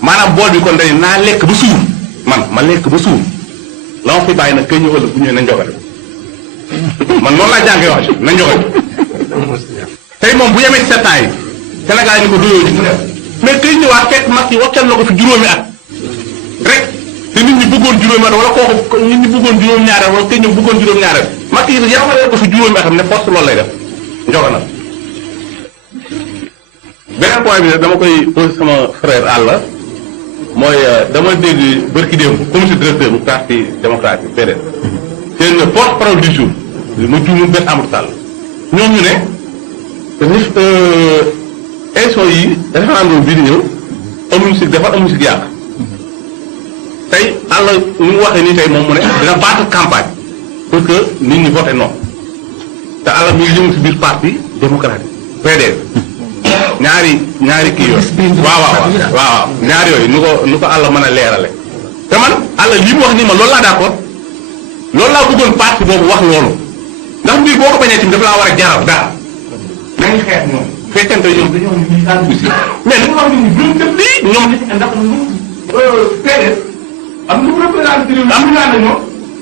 maanaam bool bi kon dañu naa lekk ba suur ma lekk ba suur la ma fi bàyyi nag kay ñëw ëllëg bu ñëwee na njogale man noonu laa jàngee wax na njogale tey moom bu yemee ci 7 ans yi Sénégal yi ni ko doyoo ji mu def mais tey ñëwaat fekk Macky wàccal na ko fi juróomi at rek te nit ñi bëggoon juróomi at wala kooku nit ñi bëggoon juróom-ñaari at wala te ñëw bëggoon juróom-ñaari at Macky yamale ko fi juróomi atam ne force loolu lay def njoganal. beneen point bi nag dama koy posé sama frère Alla mooy dama dégg bërki démb comité directeur bu parti démocratique PDS seen porte-parole du jour ma juumul benn Amadou Sall ñoom ñu ne élection yi référendum bii di ñëw amuñu si defar amuñu si yàq tey Alla ni mu waxee nii tey moom mu ne dina battre campagne pour que nit ñi voté non te Alla mi ngi yëngu si biir parti démocratique PDS ñaari kii yooyu waaw ñaari yooyu nu ko Alla mën a leerale te man Alla li mu wax nii ma loolu laa d'accord loolu laa bëggoon parti boobu wax loolu ndax mbir boo ko bañee tamit dafa laa war a jaral dara nañu xeex ñoom fekkente ñoom dañoo ñu daan gis mais li nga wax ni duñ def lii ñoom ndax PDS am lu représenté am lu naan ñoom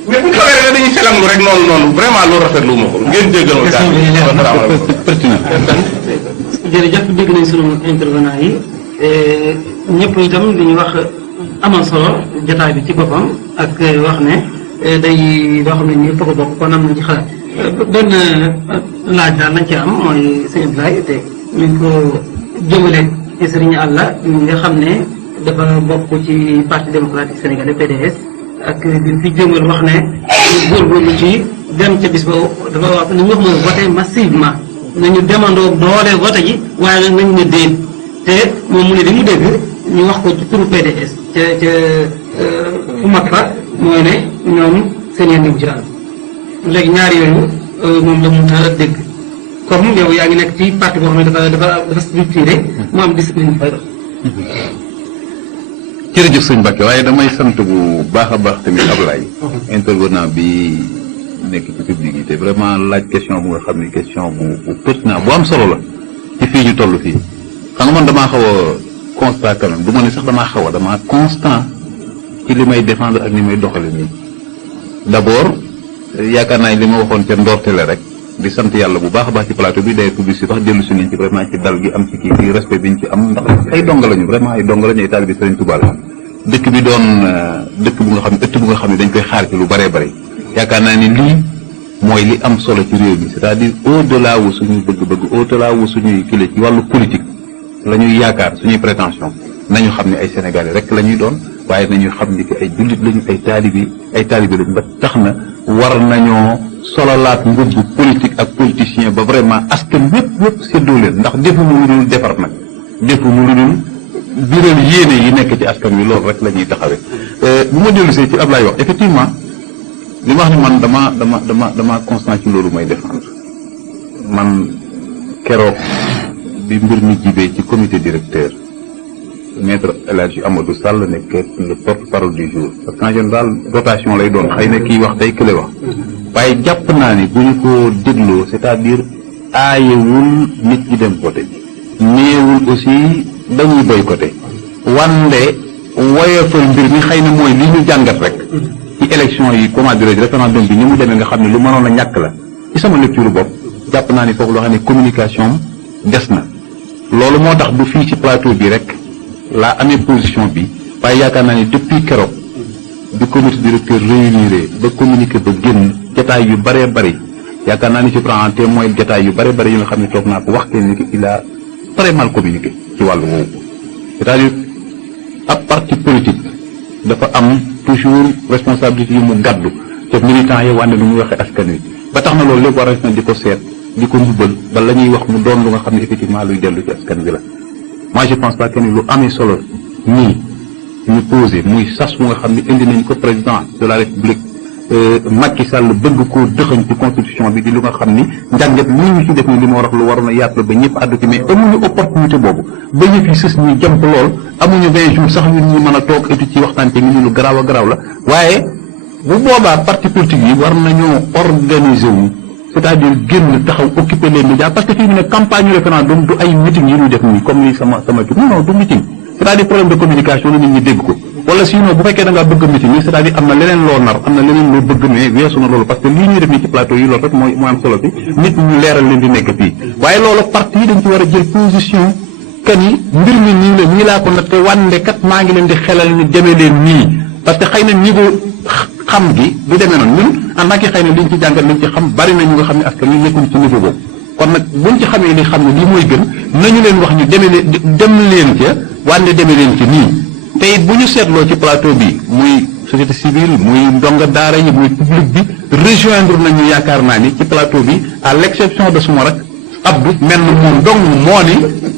mais bu ñu xawee rek dañuy selamlu rek noonu vraiment loolu rafetlu ma ko ngeen déggal jërëjëf dégg nañ sunu intervenant yi ñëpp itam li ñu wax amal solo jotaay bi ci boppam ak wax ne day loo xam ne ñëpp ko bokk kon am nañ ci xalaat benn laaj daal lañ ci am mooy sëñ Abdoulaye te ñu ngi ko jëmale ci Serigne Alla mi nga xam ne dafa bokk ci parti démocratique sénégalais PDS ak bi fi jëmal wax ne góorgóorlu ci dem ca bis ba dafa wax li ñu wax mooy voté massivement nañu demandoo doole vote ji waaye nag nañ ne déen te moom mu ne li mu dégg ñu wax ko ci turu PDS ca fu mag fa mooy ne ñoom seen yéen ci daal léegi ñaari yooyu moom la mun a dégg comme yow yaa ngi nekk ci parti boo xam ne dafa structuré mu am discipline fay dox. jërëjëf sëñ Mbacke waaye damay sant bu baax a baax tamit Ablaye intervenant bi nekk ci public yi te vraiment laaj question bu nga xam ne question bu pertinent bu am solo la ci fii ñu toll fii xam nga man damaa xaw a constat quand même du ma ne sax damaa constant ci li may défendre ak li may doxale nii d'abord yaakaar naa li ma waxoon ca ndortele rek di sant yàlla bu baax a baax ci plateau bi day publicité sax dellu si nañ ci vraiment ci dal gi am ci kii bi respect bi ñu ci am ndax ay donga lañu vraiment ay donga lañu ay taalibe Sëriñ Tuubaa la dëkk bi doon dëkk bu nga xam ne ëtt bu nga xam ne dañ koy xaar ci lu bëree bëri yaakaar naa ni lii mooy li am solo ci réew mi c'est-à-dire au-delà wu suñuy bëgg-bëgg au-delà wu suñuy kile ci wàllu politique la ñuy yaakaar suñuy prétention nañu xam ne ay Sénégalais rek la ñuy doon waaye nañu xam ni que ay jullit lañu ay taalibe lañu ba tax na war nañoo sololaat mbubb politique ak politicien ba vraiment askan yépp séddoo leen ndax defuñu lu dul defar nag defuñu lu dul biral yéene yi nekk ci askan wi loolu rek la ñuy taxawee bu ma dellusee ci Ablaye wax effectivement li ma wax ni man dama constant ci loolu may défendre man keroog bi mbir mi jibee ci comité directeur maître El Hadji Amadou Sall nekk le porte-parole du jour parce qu'en général rotation lay doon xëy na kii wax tey kële wax waaye jàpp naa ni bu ñu ko dégloo c'est-à-dire aayewul nit ñi dem voté néewul aussi dañuy boycotté wande woyofal mbir mi xëy na mooy li ñu jàngat rek ci élection yi comment dirais-je référendum bi ni mu demee nga xam ne lu mënoon a ñàkk la ci sama lecture bopp jàpp naa ni foofu loo xam ne communication des na loolu moo tax du fii ci plateau bi rek laa amee position bi waaye yaakaar naa ni depuis keroog bi comité directeur réunir ba communiqué ba génn jataay yu bëree bëri yaakaar naa ni je prends en témoin jataay yu bëree bëri yu nga xam ne toog naa ko wax ke ni il a très mal communiqué ci wàllu woowu c'est-à-dire ab parti politique dafa am toujours responsabilité yu mu gàddu te militant yi wànne lu muy waxee askan wi ba tax na loolu lépp war a di ko seet di ko njubal ba la ñuy wax mu doon lu nga xam ne effectivement luy dellu ci askan wi la moi je pense pas que ni lu amee solo nii ñu posé muy sas bu nga xam ne indi nañ ko président de la république Macky Sall bëgg koo dëxañ ci constitution bi di lu nga xam ni njàngat lii ñu ci def ni li ma war a lu waroon a yaatu ba ñëpp àddu ci mais amuñu opportunité boobu ba yëf yi sës ñuy jàmp lool amuñu 20 jours sax ñun ñu mën a toog étude ci waxtaan te ngi lu garaaw a garaaw la waaye bu boobaa parti politique yi war nañoo organiser wu c'est-à-dire génn taxaw occuper les médias parce que fii mu ne campagne référendum du ay meeting yi ñuy def nii comme ni sama tur non du meeting c'est-à-dire problème de communication la nit ñi dégg ko wala sinon bu fekkee da ngaa bëgg meeting yi c'est-à-dire am na leneen loo nar am na leneen loo bëgg mais weesu na loolu parce que lii ñuy def nii ci plateau yi loolu rek mooy am solo bi nit ñu leeral leen di nekk fii waaye loolu parti yi dañ ci war a jël position que ni mbir mi nii la nii laa ko natte wànde kat maa ngi leen di xelal ni demee leen nii parce que xëy na niveau xam gi du demee noonu ñun en tant que xëy na liñ ci jàngat liñ ci xam bari na ñu nga xam ne askan wi nekkuñ ci niveau boobu kon nag buñ ci xamee li xam ne lii mooy gën nañu leen wax ñu dem leen ca wànde demee leen ci nii te it bu ñu seetloo ci plateau bi muy société civile muy ndonga daara yi muy public bi rejoindre nañu yaakaar naa ni ci plateau bi à l'exception de suma rek Abdou mel na moom dong moo ni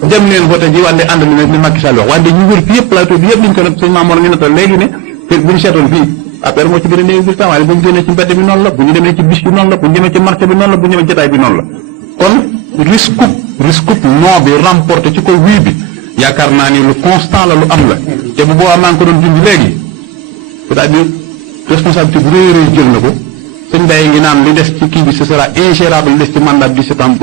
dem leen voté ji wante ànd na ni Macky Sall wax wante ñu wër fii yëpp plateau bi yëpp liñ ko nag sëñ Mamour ngi nettal léegi ne te bu ñu seetoon fii affaire moo ci gën a néew bulletin waaye bu ñu génnee ci mbedd bi noonu la bu ñu demee ci bis bi noonu la bu ñu demee ci marché bi noonu la bu ñu demee jotaay bi noonu la kon risque non bi remporté ci ko wii bi yaakaar naa ni lu constant la lu am la te bu boobaa maa ngi ko doon dund léegi c'est-à-dire responsabilité bu rëy rëy jël na ko sëñ Baye ngi naan li des ci kii bi ce sera ingérable li des ci mandat bi 17 ans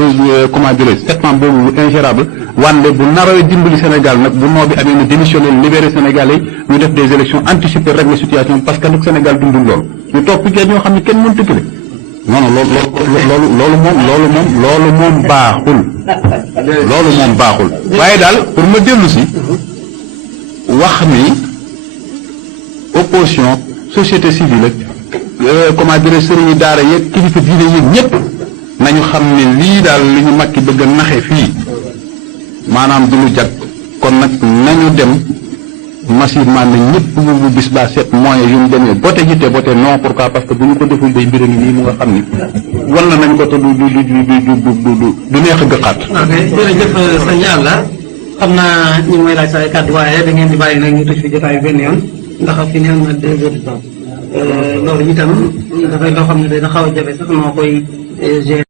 comment dirais-je 7 ans boobu ingérable wante bu narawee dimbali Sénégal nag bu noo bi amee na démissionné libéré Sénégalais ñu def des élections anticipées régler situation parce que nag Sénégal dundul loolu ñu toog fi ñoo xam ne kenn mënut a tëkkale non non loolu moom baaxul loolu moom baaxul waaye daal pour ma dellu si wax ni opposition société civile ak comment dirais sëriñu daara yeeg kilifa diine yeeg ñëpp nañu xam ne lii daal li ñu makki bëgg a naxe fii maanaam du lu jag kon nag nañu dem massivement ne ñëpp bu bis baa seet moyen yu mu demee bote ji te bote non pourquoi parce que bu ñu ko deful day mbir a ngi nii mu nga xam ni wala nañ ko te du neex a gëqaat. ok jërëjëf sëñ Alla xam naa ñu ngi may laaj say kàddu waaye da ngeen di bàyyi nag ñu tëj fi jotaay benn yoon ndax fi ne am na 2 heures de temps loolu itam dafay loo xam ne dina xaw a jafe sax noo koy gérer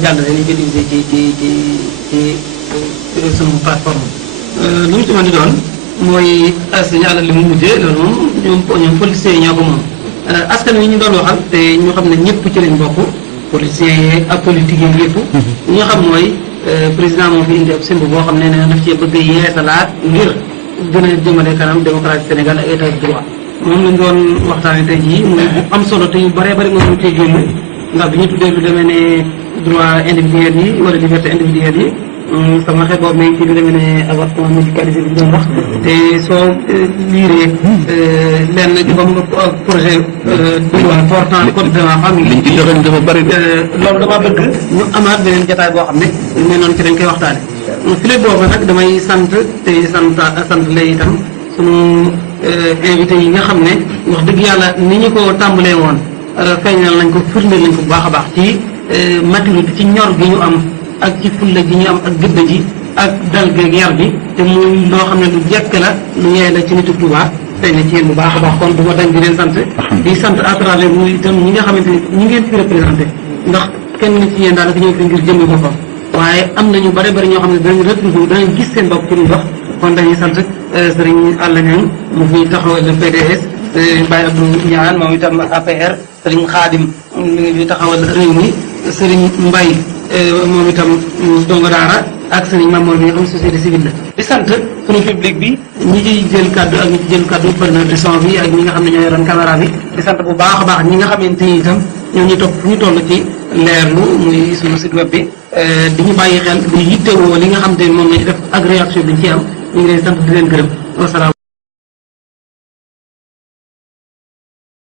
jàllale ni jëli ci sunu plateforme lu mu ci mën di doon mooy sëñ Alla li mu mujjee loolu moom ñoom politiciens yi ñoo ko moom askan wi ñu doon waxal te ñu xam ne ñëpp ci lañ bokk politiciens yi ak politique yi yëpp ñi nga xam mooy président moo fi indi ab simb boo xam ne ne daf cee bëgg yeesalaat ngir gën a jëmale kanam démocratie Sénégal ak état de droit moom lañ doon waxtaane tey jii muy bu am solo te yu bëree bëri moom cee génn ndax bi ñu tuddee lu demee ne droit individuel yi wala liberté individuelle yi sama xel boobu nañ ci lu demee ne avortement médicalisé bi ñu doon wax te soo liiree lenn di ba mu projet de loi portant code de la famille liñ ci joxe dafa bëri loolu dama bëgg ñu amaat beneen jotaay boo xam ne lu mel noonu ci dañ koy waxtaane file boobu nag damay sant te sant lay itam sunu invité yi nga xam ne wax dëgg yàlla ni ñu ko tàmbalee woon feeñal nañ ko firndeel nañ ko bu baax a baax ci maturité ci ñor gi ñu am ak ci fulla gi ñu am ak gëdd ji ak dal geeg yar bi te muy loo xam ne lu jekk la lu yeey la ci nitu Touba feeñ na ci yéen bu baax a baax kon du ma dañ di leen sant di sant à travers muy itam ñi nga xamante ni ñi ngeen fi représenté ndax kenn ci yéen daanaka ñëw fi ngir jëmmi boppam waaye am nañu bare bari ñoo xam ne danañ retrouvé danañ gis seen bopp ci lu wax kon dañuy sant sëriñ Alla Niang mu fi taxawal le PDS Baye Abdou Niane moom itam APR sëriñ Khadim mi ngi fi taxawal réew mi sëriñ Mbaye moom itam donga daara ak sëriñ Mamour bi nga xam société civile la di sant suñu public bi ñi ciy jël kaddu ak ñi ci jël kaddu preneur de son bi ak ñi nga xam ne ñoo yoroon caméra bi di sant bu baax a baax ñi nga xamante ni itam ñoo ñu topp fu ñu toll ci leerlu muy suñu site web bi di ñu bàyyi xel di yittewoo li nga xam te moom lañu def ak réaction bi ñu ci am ñu ngi leen sant di leen gërëm wasalaam